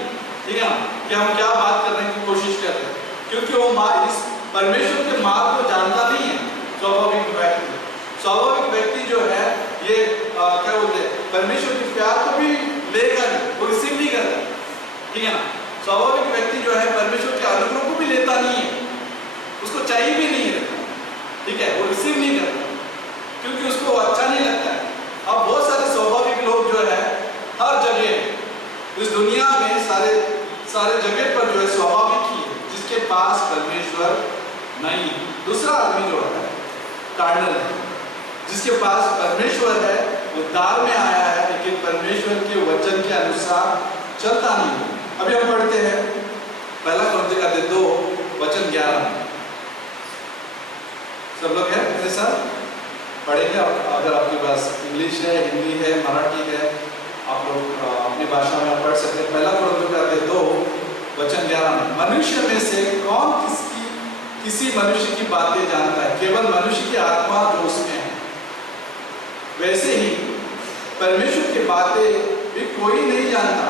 ठीक है, कि हम क्या बात करने की कोशिश कर रहे हैं, क्योंकि वो इस परमेश्वर के मार्ग को जानता नहीं है। परमेश्वर के प्यार को भी लेगा नहीं, वो रिसीव नहीं करता, ठीक है ना। स्वाभाविक व्यक्ति जो है परमेश्वर के अनुग्रह को भी लेता नहीं है, उसको चाहिए भी नहीं रहता, ठीक है, वो रिसीव नहीं करता क्योंकि उसको अच्छा नहीं लगता है। अब बहुत सारे स्वाभाविक लोग जो है हर जगह इस दुनिया में सारे जगह पर जो है स्वाभाविक ही है जिसके पास परमेश्वर नहीं। दूसरा आदमी जो है कार्नल है, जिसके पास परमेश्वर है, उद्धार में आया है लेकिन परमेश्वर के वचन के अनुसार चलता नहीं। अभी हम पढ़ते हैं पहला कोरिन्थियों 2:11। सब लोग हैं मेरे साथ, पढ़ेंगे। अगर आपके पास इंग्लिश है, हिंदी है, मराठी है, आप लोग अपनी भाषा में पढ़ सकते हैं। पहला कोरिन्थियों 2:11, मनुष्य में से कौन किसी मनुष्य की बातें जानता है? केवल मनुष्य की आत्मा जो उसमें है। वैसे ही परमेश्वर की बातें भी कोई नहीं जानता,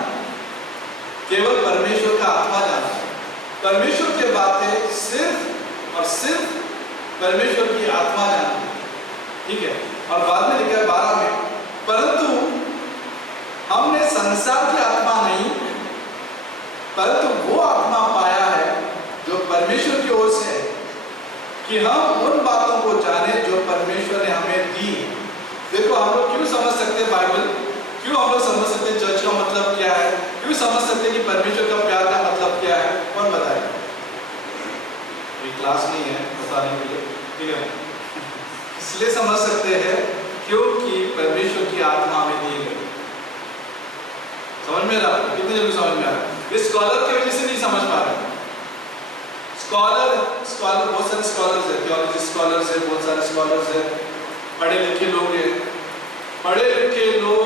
केवल परमेश्वर का आत्मा जानता है। परमेश्वर की बातें सिर्फ और सिर्फ परमेश्वर की आत्मा जानती है, ठीक है। और बाद में लिखा है 12 में, परंतु हमने संसार की आत्मा नहीं, परंतु वो आत्मा पाया है जो परमेश्वर की ओर से है, कि हम उन बातों को जाने जो परमेश्वर ने हमें दी। देखो हम लोग क्यों समझ सकते हैं बाइबल, क्यों हम लोग समझ सकते हैं चर्च का मतलब क्या है, क्यों समझ सकते हैं कि परमेश्वर का प्यार का मतलब क्या है, कौन बताएगा? ये क्लास नहीं है बताने के लिए, ठीक है। इसलिए समझ सकते हैं क्योंकि परमेश्वर की आत्मा हमें दी गई। समझ में आ रहा है? कितने जल्दी समझ में आ रहा है? इस स्कॉलर की वजह से नहीं समझ पा रहे। स्कॉलर बहुत सारे स्कॉलर्स है, थियोलॉजी स्कॉलर्स है, बहुत सारे स्कॉलर्स है, पढ़े लिखे लोग हैं। पढ़े लिखे लोग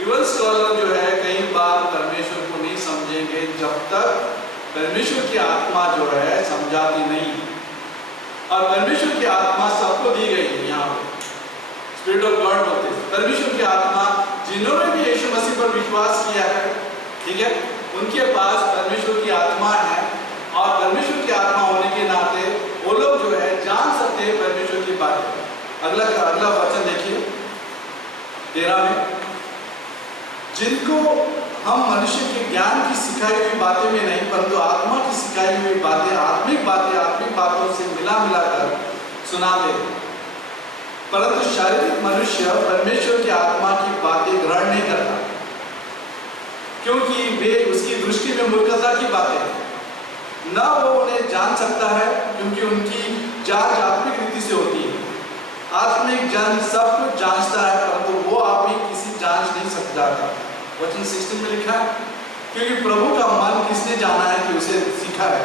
इवन स्कॉलर जो है कई बार परमेश्वर को नहीं समझेंगे जब तक परमेश्वर की आत्मा जो है समझाती नहीं। और परमेश्वर की आत्मा सबको दी गई है। यहाँ पे स्पिरिट ऑफ गॉड बोलते हैं, परमेश्वर की आत्मा जिन्होंने भी यीशु मसीह पर विश्वास किया है, ठीक है, उनके पास परमेश्वर की आत्मा है। और परमेश्वर की आत्मा होने के नाते वो लोग जो है जान सकते हैं परमेश्वर की बातें। अगला वचन देखिए 13 में, जिनको हम मनुष्य के ज्ञान की सिखाई हुई बातें में नहीं परंतु आत्मा की सिखाई हुई बातें आत्मिक बातों से मिला कर सुनाते हैं, परंतु शारीरिक मनुष्य परमेश्वर की आत्मा की बातें ग्रहण नहीं करता, क्योंकि वे उसकी दृष्टि में मूर्खता की बातें हैं, न वो उन्हें जान सकता है क्योंकि उनकी जांच आत्मिक रीति से होती है। आत्मिक जन सब कुछ जांचता है परंतु वो आप ही किसी जांच नहीं सकता। वचन 16 में लिखा है, क्योंकि प्रभु का मन किसने जाना है कि उसे सीखा है,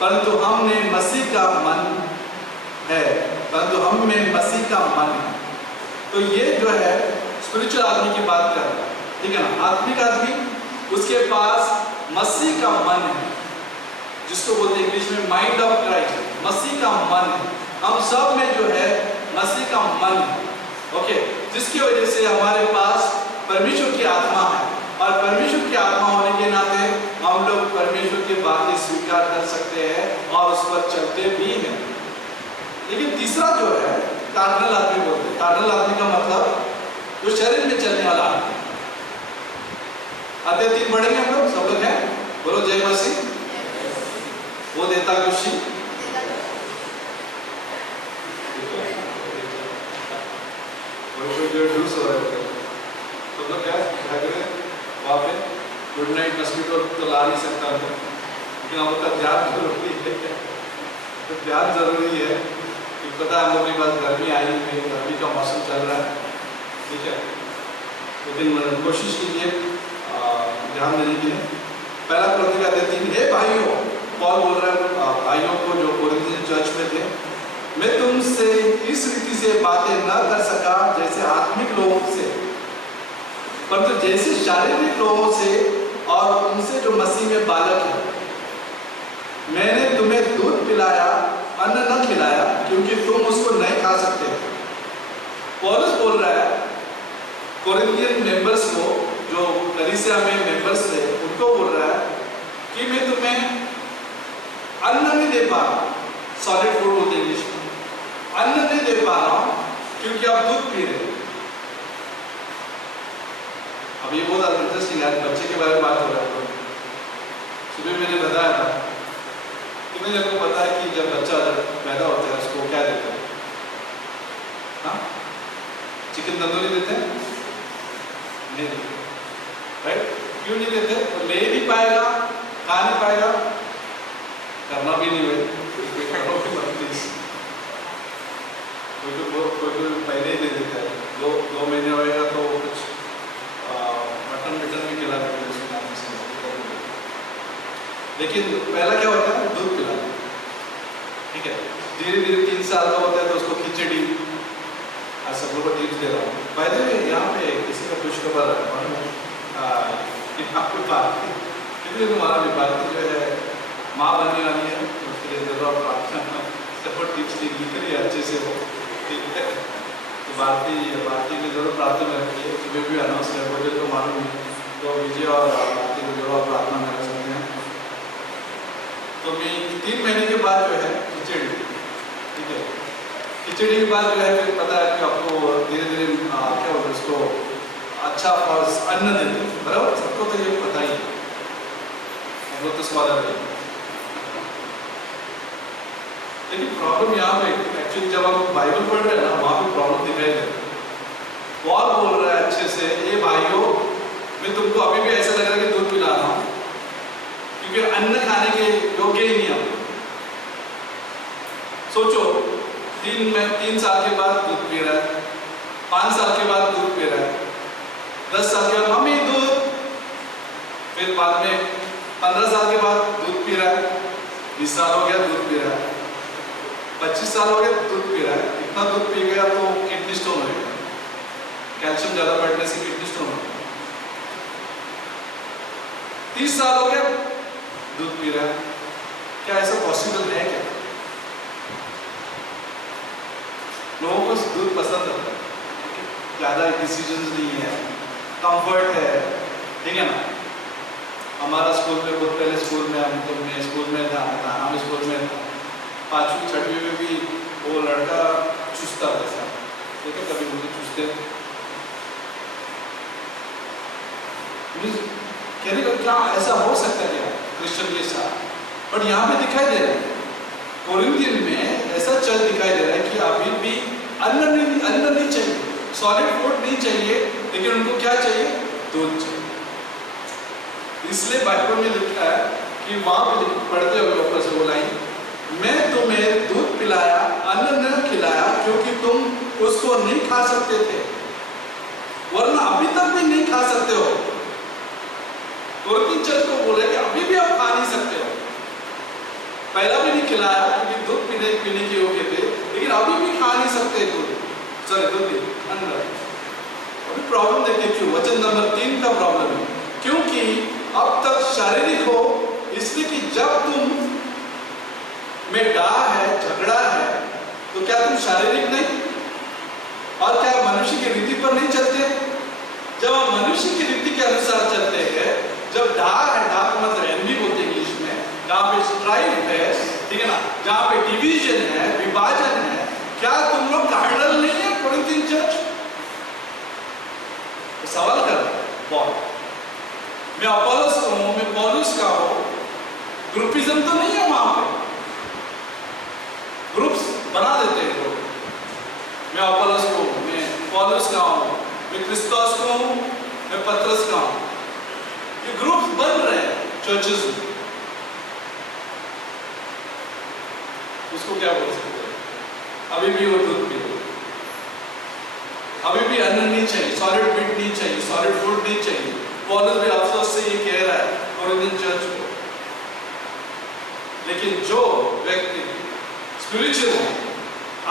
परंतु हमने मसीह का मन है, परंतु हम में मसीह का मन है। तो ये जो है स्पिरिचुअल आदमी की बात कर रहा है, ठीक है ना। आत्मिक आदमी उसके पास मसीह का मन है, जिसको बोलते हैं इंग्लिश में माइंड ऑफ क्राइस्ट, मसीह का मन है। हम सब में जो है मसीह का मन है, ओके, जिसकी वजह से हमारे पास परमेश्वर की आत्मा है। और परमेश्वर की आत्मा होने के नाते हम लोग परमेश्वर की बातें स्वीकार कर सकते हैं और उस पर चलते भी हैं। लेकिन तीसरा जो है कार्नल आदमी बोलते हैं। कार्नल आदमी का मतलब जो शरीर में चलने वाला आदमी। अध्याय 3 पढ़ेंगे हम लोग, सब लोग हैं, बोलो जय मसीह। वो देता खुशी, तो लोग क्या वहाँ पे गुड नाइट मस्किटो तो ला नहीं सकता हूँ, लेकिन हम लोग का ध्यान जरूरी है। तो ध्यान जरूरी है कि पता है हम लोग के पास गर्मी आई है, गर्मी का मौसम चल रहा है, ठीक है, लेकिन कोशिश कीजिए ध्यान देने के लिए। पहला कोरिन्थियों 3, हे भाइयों, पॉल बोल रहा है भाइयों को जो कोरिन्थियन चर्च में थे, मैं तुमसे इस रीति से बातें न कर सका जैसे आत्मिक लोगों से, परंतु जैसे शारीरिक लोगों से और उनसे जो मसीह में बालक है। मैंने तुम्हें दूध पिलाया, अन्न न खिलाया, क्योंकि तुम उसको नहीं खा सकते। पौलुस बोल रहा है कोरिन्थियन मेंबर्स को, जो कलीसिया में मेंबर्स थे, उनको बोल रहा है कि मैं तुम्हें अन्न नहीं दे पा रहा, सॉलिड फूड बोलते हैं इंग्लिश में, अन्न नहीं दे पा रहा हूं क्योंकि आप दूध पी रहे। अब ये बहुत इंटरेस्टिंग है, बच्चे के बारे में बात हो रहा है। सुबह मैंने बताया था, कितने लोगों को पता है कि जब बच्चा पैदा होता है उसको क्या देते हैं? हाँ, चिकन तंदूरी देते हैं? नहीं देते, राइट? क्यों नहीं देते? वो ले नहीं पाएगा, खा नहीं पाएगा, करना भी नहीं हुए, कोई पहले ही दे देता है। दो महीने होएगा तो कुछ मटन भी खिला देते हैं, लेकिन पहला क्या होता है? दूध पिलाना, ठीक है। धीरे धीरे 3 साल का होता है तो उसको खिचड़ी, आज सब लोगों को टिप्स दे रहा हूँ। पहले में यहाँ पे किसी का खुशखबर है, आपको भारती कितने तुम्हारा भी भारती जो है माँ बनने वाली है, उसके लिए जरूर प्रार्थना सब टिप्स लिख करिए अच्छे से हो, ठीक है। तो भारती के जरूर प्रार्थना रखिए, सुबह भी अनाउंस कर मुझे तो मालूम है, तो विजय और भारती को जरूर प्रार्थना कर सकते हैं। तो मैं 3 महीने के बाद जो है खिचड़ी, ठीक है, खिचड़ी के बाद जो है फिर पता है कि आपको धीरे धीरे क्या बोलते हैं उसको अच्छा अन्न देते हैं, बराबर? सबको तो ये पता ही है, हम लोग तो स्वाद है। लेकिन प्रॉब्लम यहाँ पे एक्चुअली जब हम बाइबल पढ़ रहे हैं ना, वहाँ पे प्रॉब्लम दिखाई दे रहा है। पॉल बोल रहा है अच्छे से, ये भाइयों मैं तुमको अभी भी ऐसा लग रहा है कि दूध पिला रहा हूँ, क्योंकि अन्न खाने के योग्य ही नहीं हम। सोचो 3 साल के बाद दूध पी रहा है, 5 साल के बाद दूध पी रहा है, 10 साल के बाद मम्मी दूध, फिर बाद में 15 साल के बाद दूध पी रहा है, 20 साल हो गया दूध पी रहा है, 25 साल हो गया दूध पी रहा है। इतना दूध पी गया तो किडनी स्टोन हो गया, कैल्शियम ज्यादा बढ़ने से किडनी स्टोन हो गया। 30 साल हो गया दूध पी रहा है। क्या ऐसा पॉसिबल है क्या? लोगों को दूध पसंद है, ज्यादा डिसीजंस नहीं है, कंफर्ट है, ठीक है ना। हमारा स्कूल में बहुत पहले स्कूल में हम तो मैं स्कूल में था, हम स्कूल में था, 5वीं 6वीं में भी वो लड़का चूसता था, देखो कभी मुझे चूसते कहने का क्या ऐसा हो सकता है क्या क्रिश्चियन के साथ? बट यहाँ पे दिखाई दे रहा है, कोरिंथियन में ऐसा चल दिखाई दे रहा है कि अभी भी अन्न नहीं चाहिए, सॉलिड फूड नहीं चाहिए, लेकिन उनको क्या चाहिए? दूध चाहिए। इसलिए बाइबल में लिखा है कि वहां पे पढ़ते हुए ऊपर से बोला, मैं तुम्हें दूध पिलाया, अन्न न खिलाया, क्योंकि तुम उसको नहीं खा सकते थे, वरना अभी तक भी नहीं खा सकते हो। कोरिंथियन चर्च को बोले कि अभी भी आप खा नहीं सकते हो, पहला भी नहीं खिलाया क्योंकि दूध पीने के योग्य थे, लेकिन अभी भी खा नहीं सकते दूध, दूध अन्न। अभी प्रॉब्लम देखिए क्यों, वचन नंबर 3 का प्रॉब्लम है, क्योंकि अब तक शारीरिक हो, इसलिए कि जब तुम में डाह है, झगड़ा है, तो क्या तुम शारीरिक नहीं? और क्या मनुष्य की रीति पर नहीं चलते? जब हम मनुष्य की रीति के अनुसार चलते हैं, जब डाह है, डाह मतलब एनवी बोलते हैं इंग्लिश में, जहाँ पे स्ट्राइफ है, ठीक है ना, जहाँ पे डिवीजन है, विभाजन है, क्या तुम लोग कार्नल नहीं है? कोरिंथियन चर्च सवाल कर रहा है पॉल, मैं अपोलोस का हूं, मैं पौलुस का हूं, ग्रुपिज्म तो नहीं है वहां पे, ग्रुप्स बना देते हैं लोग, मैं अपोलोस का हूं, मैं पौलुस का हूं, मैं क्रिस्तोस का हूं, मैं पतरस का हूं, ये ग्रुप्स बन रहे हैं चर्चेस में। उसको क्या बोल सकते हैं? अभी भी वो दूध पी, अभी भी अन्न नहीं चाहिए, सॉलिड मीट नहीं चाहिए, सॉलिड फूड नहीं चाहिए। पौलुस भी अफसोस से ये कह रहा है कोरिंथियन चर्च को। लेकिन जो व्यक्ति स्पिरिचुअल है,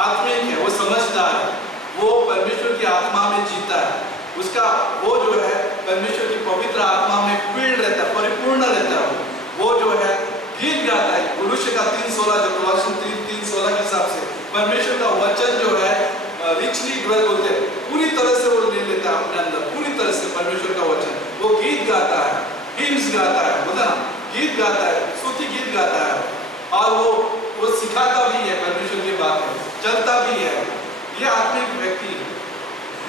आत्मिक है, वो समझदार है, वो परमेश्वर की आत्मा में जीता है, उसका वो जो है परमेश्वर की पवित्र आत्मा में फील्ड रहता है, परिपूर्ण रहता है, वो जो है गीत गाता है। कुलुष्य का 3:16 जो कोलोसियन 3:16 के हिसाब से परमेश्वर का वचन जो है रिचली ड्वेल होते हैं, पूरी तरह से वो ले लेता है अपने अंदर, पूरी तरह से परमेश्वर का वचन, वो गीत गाता है, हिम्स गाता है, बोला ना, गीत गाता है, स्तुति गीत गाता है, और वो सिखाता भी है परमेश्वर की बात है, चलता भी है। ये आत्मिक व्यक्ति है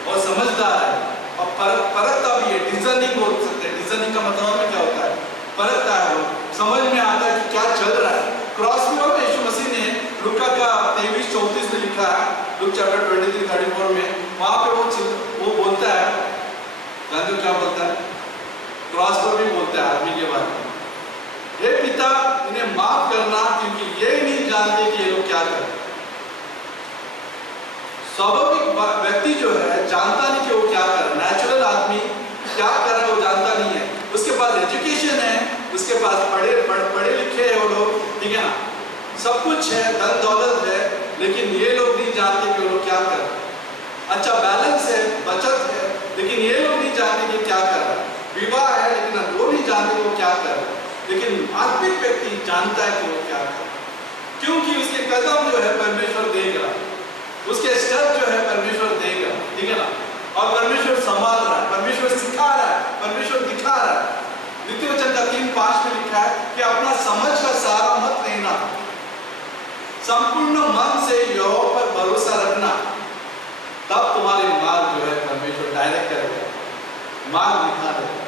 और समझदार है और परखता भी है, डिजर्निंग डिसीजन का मतलब में क्या होता है, परखता है, वो समझ में आता है कि क्या चल रहा है। क्रॉस पे यीशु मसीह ने लूका का 23-34 में लिखा है, लूक चैप्टर 23-34 में, वहां पे वो बोलता है, जानते हो क्या बोलता है? क्रॉस पर भी बोलता है आदमी के बारे में, हे पिता इन्हें माफ करना क्योंकि ये नहीं जानते कि ये लोग क्या कर रहे हैं। स्वाभाविक व्यक्ति जो है जानता नहीं कि वो क्या कर रहा है, नेचुरल आदमी क्या कर रहा है वो जानता नहीं है। उसके पास एजुकेशन है, उसके पास पढ़े लिखे हैं वो लोग, ठीक है ना, सब कुछ है, धन दौलत है, लेकिन ये लोग नहीं जानते कि वो लोग क्या कर रहे हैं। अच्छा बैलेंस है, बचत है, लेकिन ये लोग नहीं जानते कि क्या कर रहा है। विवाह है, लेकिन वो नहीं जानते कि वो क्या कर रहा है। लेकिन आत्मिक व्यक्ति जानता है कि वो क्या कर रहा है, क्योंकि उसके कदम जो है परमेश्वर देख रहा है, उसके स्टेप जो है परमेश्वर देख रहा है, ठीक है ना, और परमेश्वर संभाल रहा है, परमेश्वर सिखा रहा है, परमेश्वर दिखा रहा है। द्वितीय वचन का 3:5 में लिखा है कि अपना समझ का सहारा मत लेना, संपूर्ण मन से यहोवा पर भरोसा रखना, तब तुम्हारे मार्ग जो है परमेश्वर डायरेक्ट करेगा, मार्ग दिखा देगा।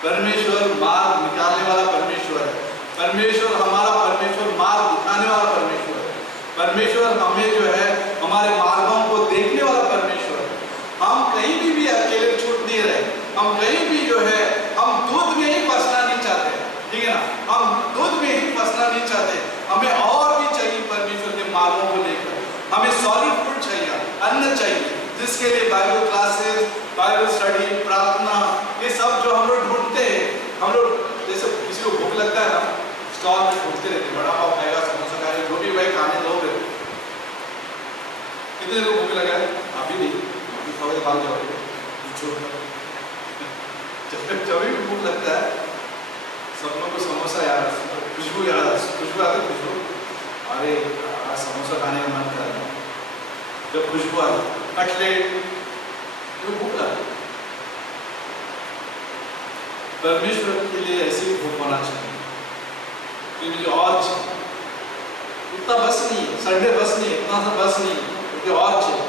परमेश्वर मार्ग निकालने वाला परमेश्वर है। परमेश्वर हमारा परमेश्वर मार्ग दिखाने वाला परमेश्वर है। परमेश्वर हमें जो है हमारे मार्गों को देखने वाला परमेश्वर है। हम कहीं भी अकेले छूट नहीं रहे, हम कहीं भी जो है हम दूध में ही फंसना नहीं चाहते, ठीक है ना, हम दूध में ही फंसना नहीं चाहते, हमें और भी चाहिए परमेश्वर के मार्गों को लेकर, हमें सॉलिड फूड चाहिए, अन्न चाहिए, जिसके लिए बाइबल क्लासेस, बाइबल स्टडी, प्रार्थना, ये सब जो हम लोग ढूंढते हैं। हम लोग जैसे किसी को भूख लगता है ना, स्टॉल में ढूंढते रहते, बड़ा पाव खाएगा, समोसा खाएगा, जो भी भाई खाने दो। कितने लोग भूख लगा है? अभी नहीं, अभी खाओगे भाग जाओगे। जब भी भूख लगता है सब लोग को समोसा याद, खुशबू याद, खुशबू आती, खुशबू, अरे आज समोसा खाने का मन कर रहा है, जब खुशबू आती, कटलेट, जो भूख लगी। परमेश्वर के लिए ऐसी भूख होना चाहिए कि मुझे और चाहिए, उतना बस नहीं, संडे बस नहीं, इतना सा बस नहीं, मुझे और चाहिए,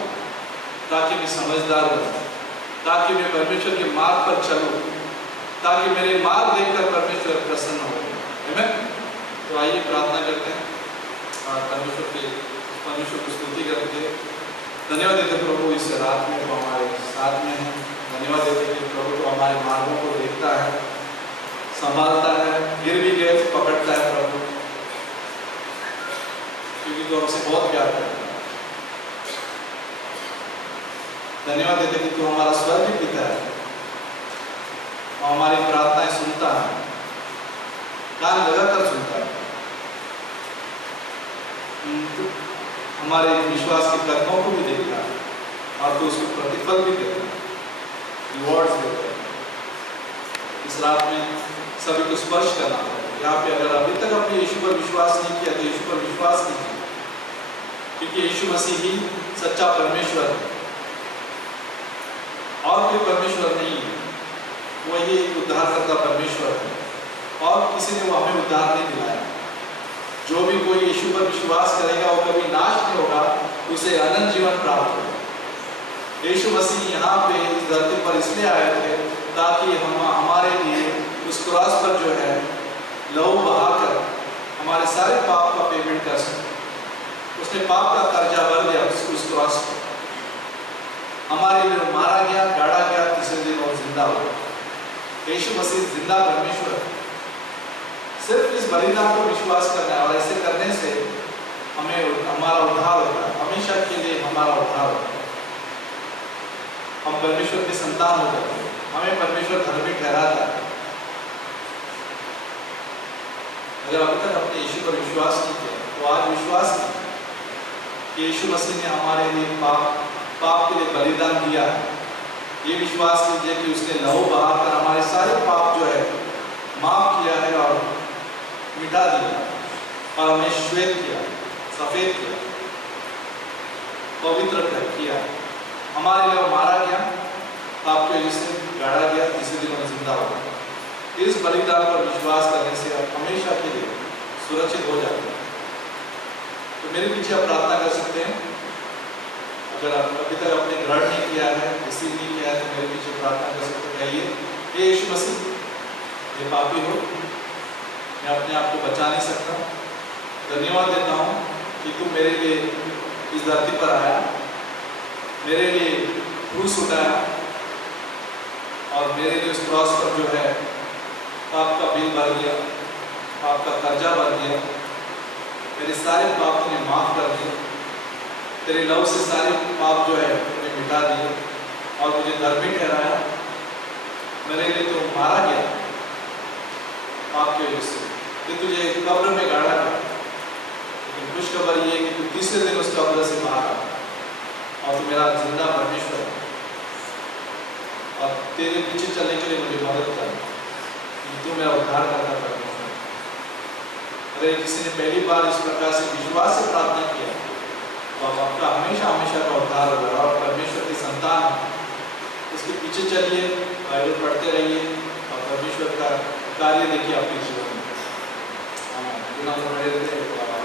ताकि मैं समझदार बनूं, ताकि मैं परमेश्वर के मार्ग पर चलूं, ताकि मेरे मार्ग देखकर परमेश्वर प्रसन्न हो। आमीन। तो आइए प्रार्थना करते हैं और परमेश्वर की स्तुति करके धन्यवाद देते प्रभु, इस रात में वो हमारे साथ में है। धन्यवाद देते कि प्रभु तो हमारे मार्गों को देखता है, संभालता है, गिर भी गए पकड़ता है प्रभु, क्योंकि तो हमसे बहुत प्यार करता है। धन्यवाद देते कि तू हमारा स्वर्गीय पिता है और हमारी प्रार्थनाएं सुनता है, कान लगाकर सुनता है, हमारे विश्वास के कदमों को भी देखता है और तो उसको प्रतिफल भी देता है, रिवॉर्ड्स देता है। इस रात में सभी को स्पर्श करना है। यहाँ पे अगर अभी तक अपने यीशु पर विश्वास नहीं किया तो यीशु पर विश्वास कीजिए, क्योंकि यीशु मसीह ही सच्चा परमेश्वर है और कोई परमेश्वर नहीं है, वही उद्धार करता परमेश्वर है और किसी ने वो हमें उद्धार नहीं दिलाया। जो भी कोई यीशु पर विश्वास करेगा वो कभी नाश नहीं होगा, उसे अनंत जीवन प्राप्त होगा। यीशु मसीह यहाँ पे इस धरती पर इसलिए आए थे ताकि हम हमारे लिए उस क्रॉस पर जो है लहू बहाकर हमारे सारे पाप का पेमेंट कर सके। उसने पाप का कर्जा भर दिया उस क्रॉस पर, हमारे लिए मारा गया, गाड़ा गया, तीसरे दिन और जिंदा हुआ। यीशु मसीह जिंदा परमेश्वर है। सिर्फ इस बलिदान को विश्वास करना है और ऐसे करने से हमें हमारा उद्धार होता है, हमेशा के लिए हमारा उद्धार होता है। हम परमेश्वर के संतान हो जाते हैं, हमें परमेश्वर धर्मी ठहराता है। अगर अभी तक अपने यीशु पर विश्वास नहीं किया तो आज विश्वास कीजिए कि यीशु मसीह ने हमारे लिए पाप के लिए बलिदान दिया है। ये विश्वास कीजिए कि उसने लहू बहाकर हमारे सारे पाप जो है माफ किया है और मिटा दिया और हमें श्वेत किया, सफेद किया, पवित्र किया। हमारे लिए मारा गया, आपके वजह से गाड़ा गया, तीसरे दिन में जिंदा हो गया। इस बलिदान पर विश्वास करने से आप हमेशा के लिए सुरक्षित हो जाते हैं। तो मेरे पीछे आप प्रार्थना कर सकते हैं। अगर आप अभी तक आपने ग्रहण नहीं किया है, रिसीव नहीं किया है, तो मेरे पीछे प्रार्थना कर सकते हैं। कहिए, हे यीशु मसीह, ये पापी हो, मैं अपने आप को बचा नहीं सकता। धन्यवाद देता हूँ कि तू मेरे लिए इस धरती पर आया, मेरे लिए क्रूस उठाया और मेरे लिए उस क्रॉस पर जो है पाप का बिल भर दिया, पाप का कर्जा भर दिया, मेरे सारे पाप तूने माफ कर दिए, तेरे लव से सारे पाप जो है तूने मिटा दिए और मुझे धर्मी ठहराया। मेरे लिए तो मारा गया पाप की वजह से, कि तुझे कब्र में गाड़ा गया, लेकिन खुशखबर ये है कि तू तीसरे दिन उस कब्र से बाहर आ और तू मेरा जिंदा परमेश्वर है और तेरे पीछे चलने के लिए मुझे मदद कर, तू मेरा उद्धार करता परमेश्वर। अरे किसी ने पहली बार इस प्रकार से विश्वास से प्रार्थना किया तो अब आपका हमेशा हमेशा का उद्धार होगा और परमेश्वर की संतान उसके पीछे चलिए, बाइबल पढ़ते रहिए और परमेश्वर का कार्य देखिए आपके जीवन में। बिना पढ़े रहते हैं हमारा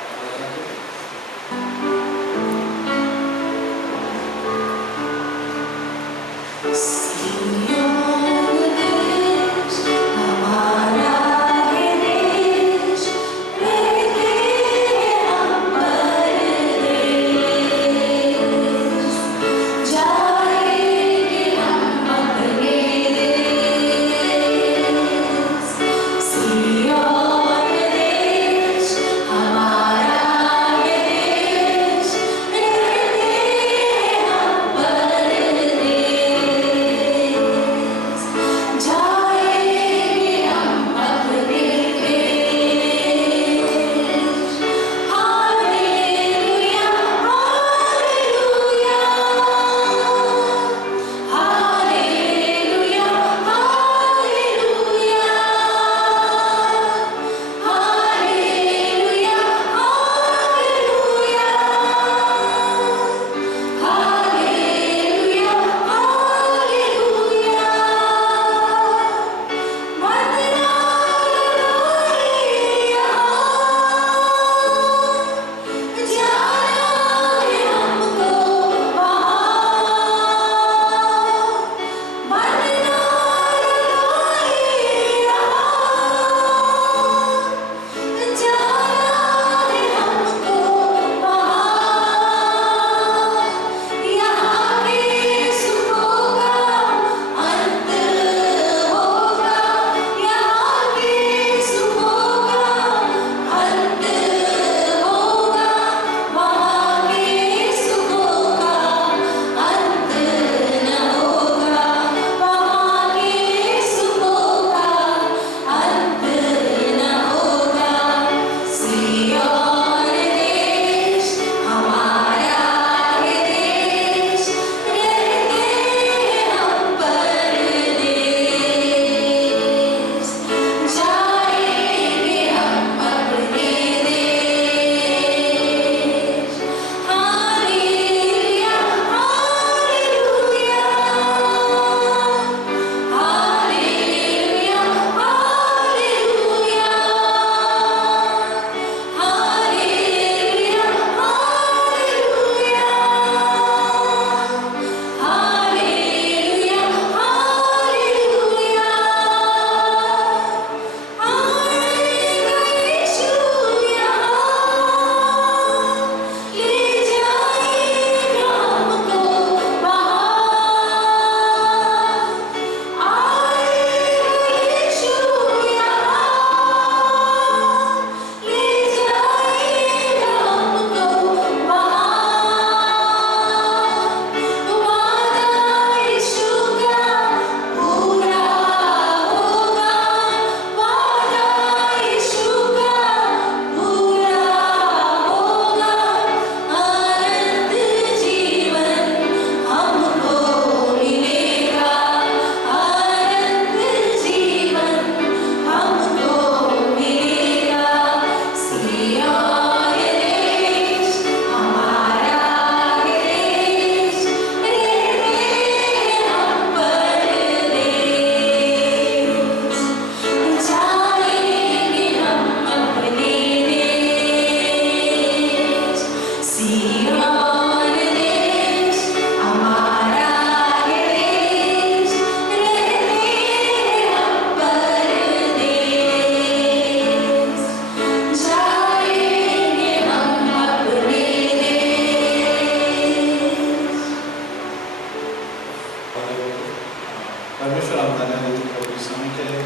परमेश्वर हम धन्यवाद देते हैं प्रभु इस समय के लिए।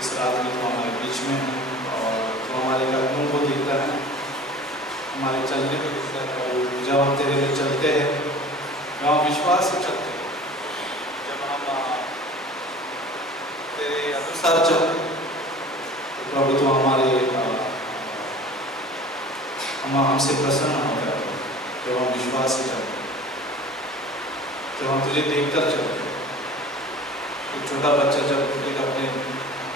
इस रात में तो हमारे बीच में है और तो हमारे कदमों को देखता है, हमारे चलने को देखता है प्रभु। जब हम तेरे लिए चलते हैं, जब हम विश्वास से चलते हैं, जब हम तेरे अनुसार चलते हैं, तो प्रभु तो हमसे प्रसन्न होता है। जब हम विश्वास से चलते हैं, जब हम तुझे देखकर चलते हैं, एक छोटा बच्चा जब एक अपने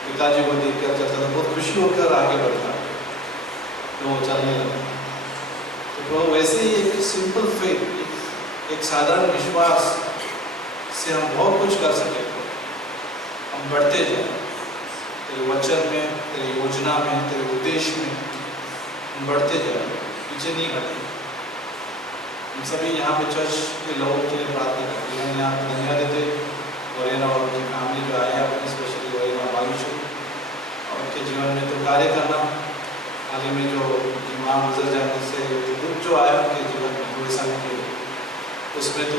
पिताजी को देखकर चलता था, बहुत खुशी होकर आगे बढ़ता, तो वो चलने लगता। तो वो वैसे ही एक सिंपल फेथ, एक साधारण विश्वास से हम बहुत कुछ कर सके। हम बढ़ते जाए तेरे वचन में, तेरी योजना में, तेरे उद्देश्य में हम बढ़ते जाए, पीछे नहीं हटते। हम सभी यहाँ पे चर्च के लोगों के लिए प्रार्थना करते हैं, यहाँ धन्यवाद देते वरीना और उनकी फैमिली जो आए हैं, अपनी स्पेशली वरीना बालूशु और उनके जीवन में तो कार्य करना। हाल ही में जो माँ गुजर जाने से दुख जो आया उनके जीवन में थोड़े समय के लिए, उसमें तो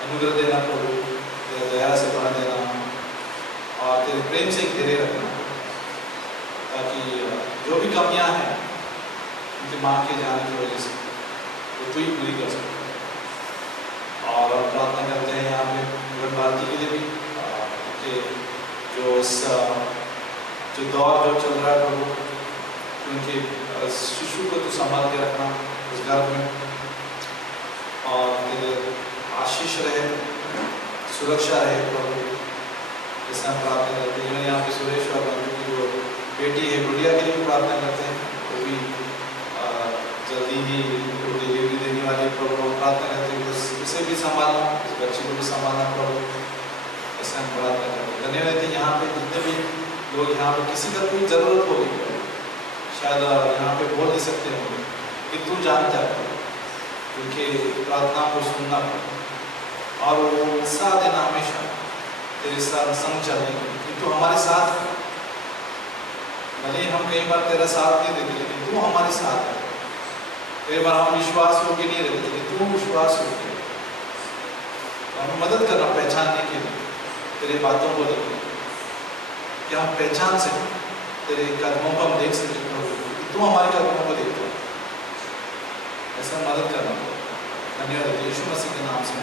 अनुग्रह देना प्रभु, तेरे दया से भर देना और तेरे प्रेम से घेरे रखना, ताकि जो भी कमियाँ हैं उनकी माँ के जाने की वजह से वो तू ही पूरी कर सकते। और हम प्रार्थना करते हैं यहाँ पे जीवन भारती के लिए भी, कि जो इस जो दौर जो चल रहा है प्रभु, उनके शिशु को तो संभाल के रखना उस घर में, और तेरे आशीष रहे, सुरक्षा रहे प्रभु। ऐसा हम प्रार्थना करते हैं। यहाँ पे सुरेश और मंजू की जो बेटी है गुड़िया के लिए भी प्रार्थना करते हैं, वो भी जल्दी ही डिलीवरी देने वाली प्रभु, हम प्रार्थना करते हैं उसे भी संभालना, उस बच्चे को भी संभालना प्रभु। ऐसा हम प्रार्थना करते हैं। धन्यवाद है यहाँ पे जितने भी लोग यहाँ पे किसी का कोई ज़रूरत होगी, शायद यहाँ पे बोल नहीं सकते होंगे कि तू जानता है, उनके प्रार्थना को सुनना और वो उत्साह देना हमेशा तेरे साथ संग चलने कि तू हमारे साथ है। भले हम कई बार तेरा साथ नहीं देते, लेकिन तू हमारे साथ है। कई बार हम विश्वास योग्य नहीं रहते, लेकिन तू विश्वास योग्य है। हमें मदद करना पहचानने के लिए, तेरे बातों को देखने कि हम पहचान सकें, तेरे कदमों को हम देख सकें प्रभु, तू हमारे कदमों को देखता है। ऐसा मदद करना। धन्यवाद यीशु मसीह के नाम से।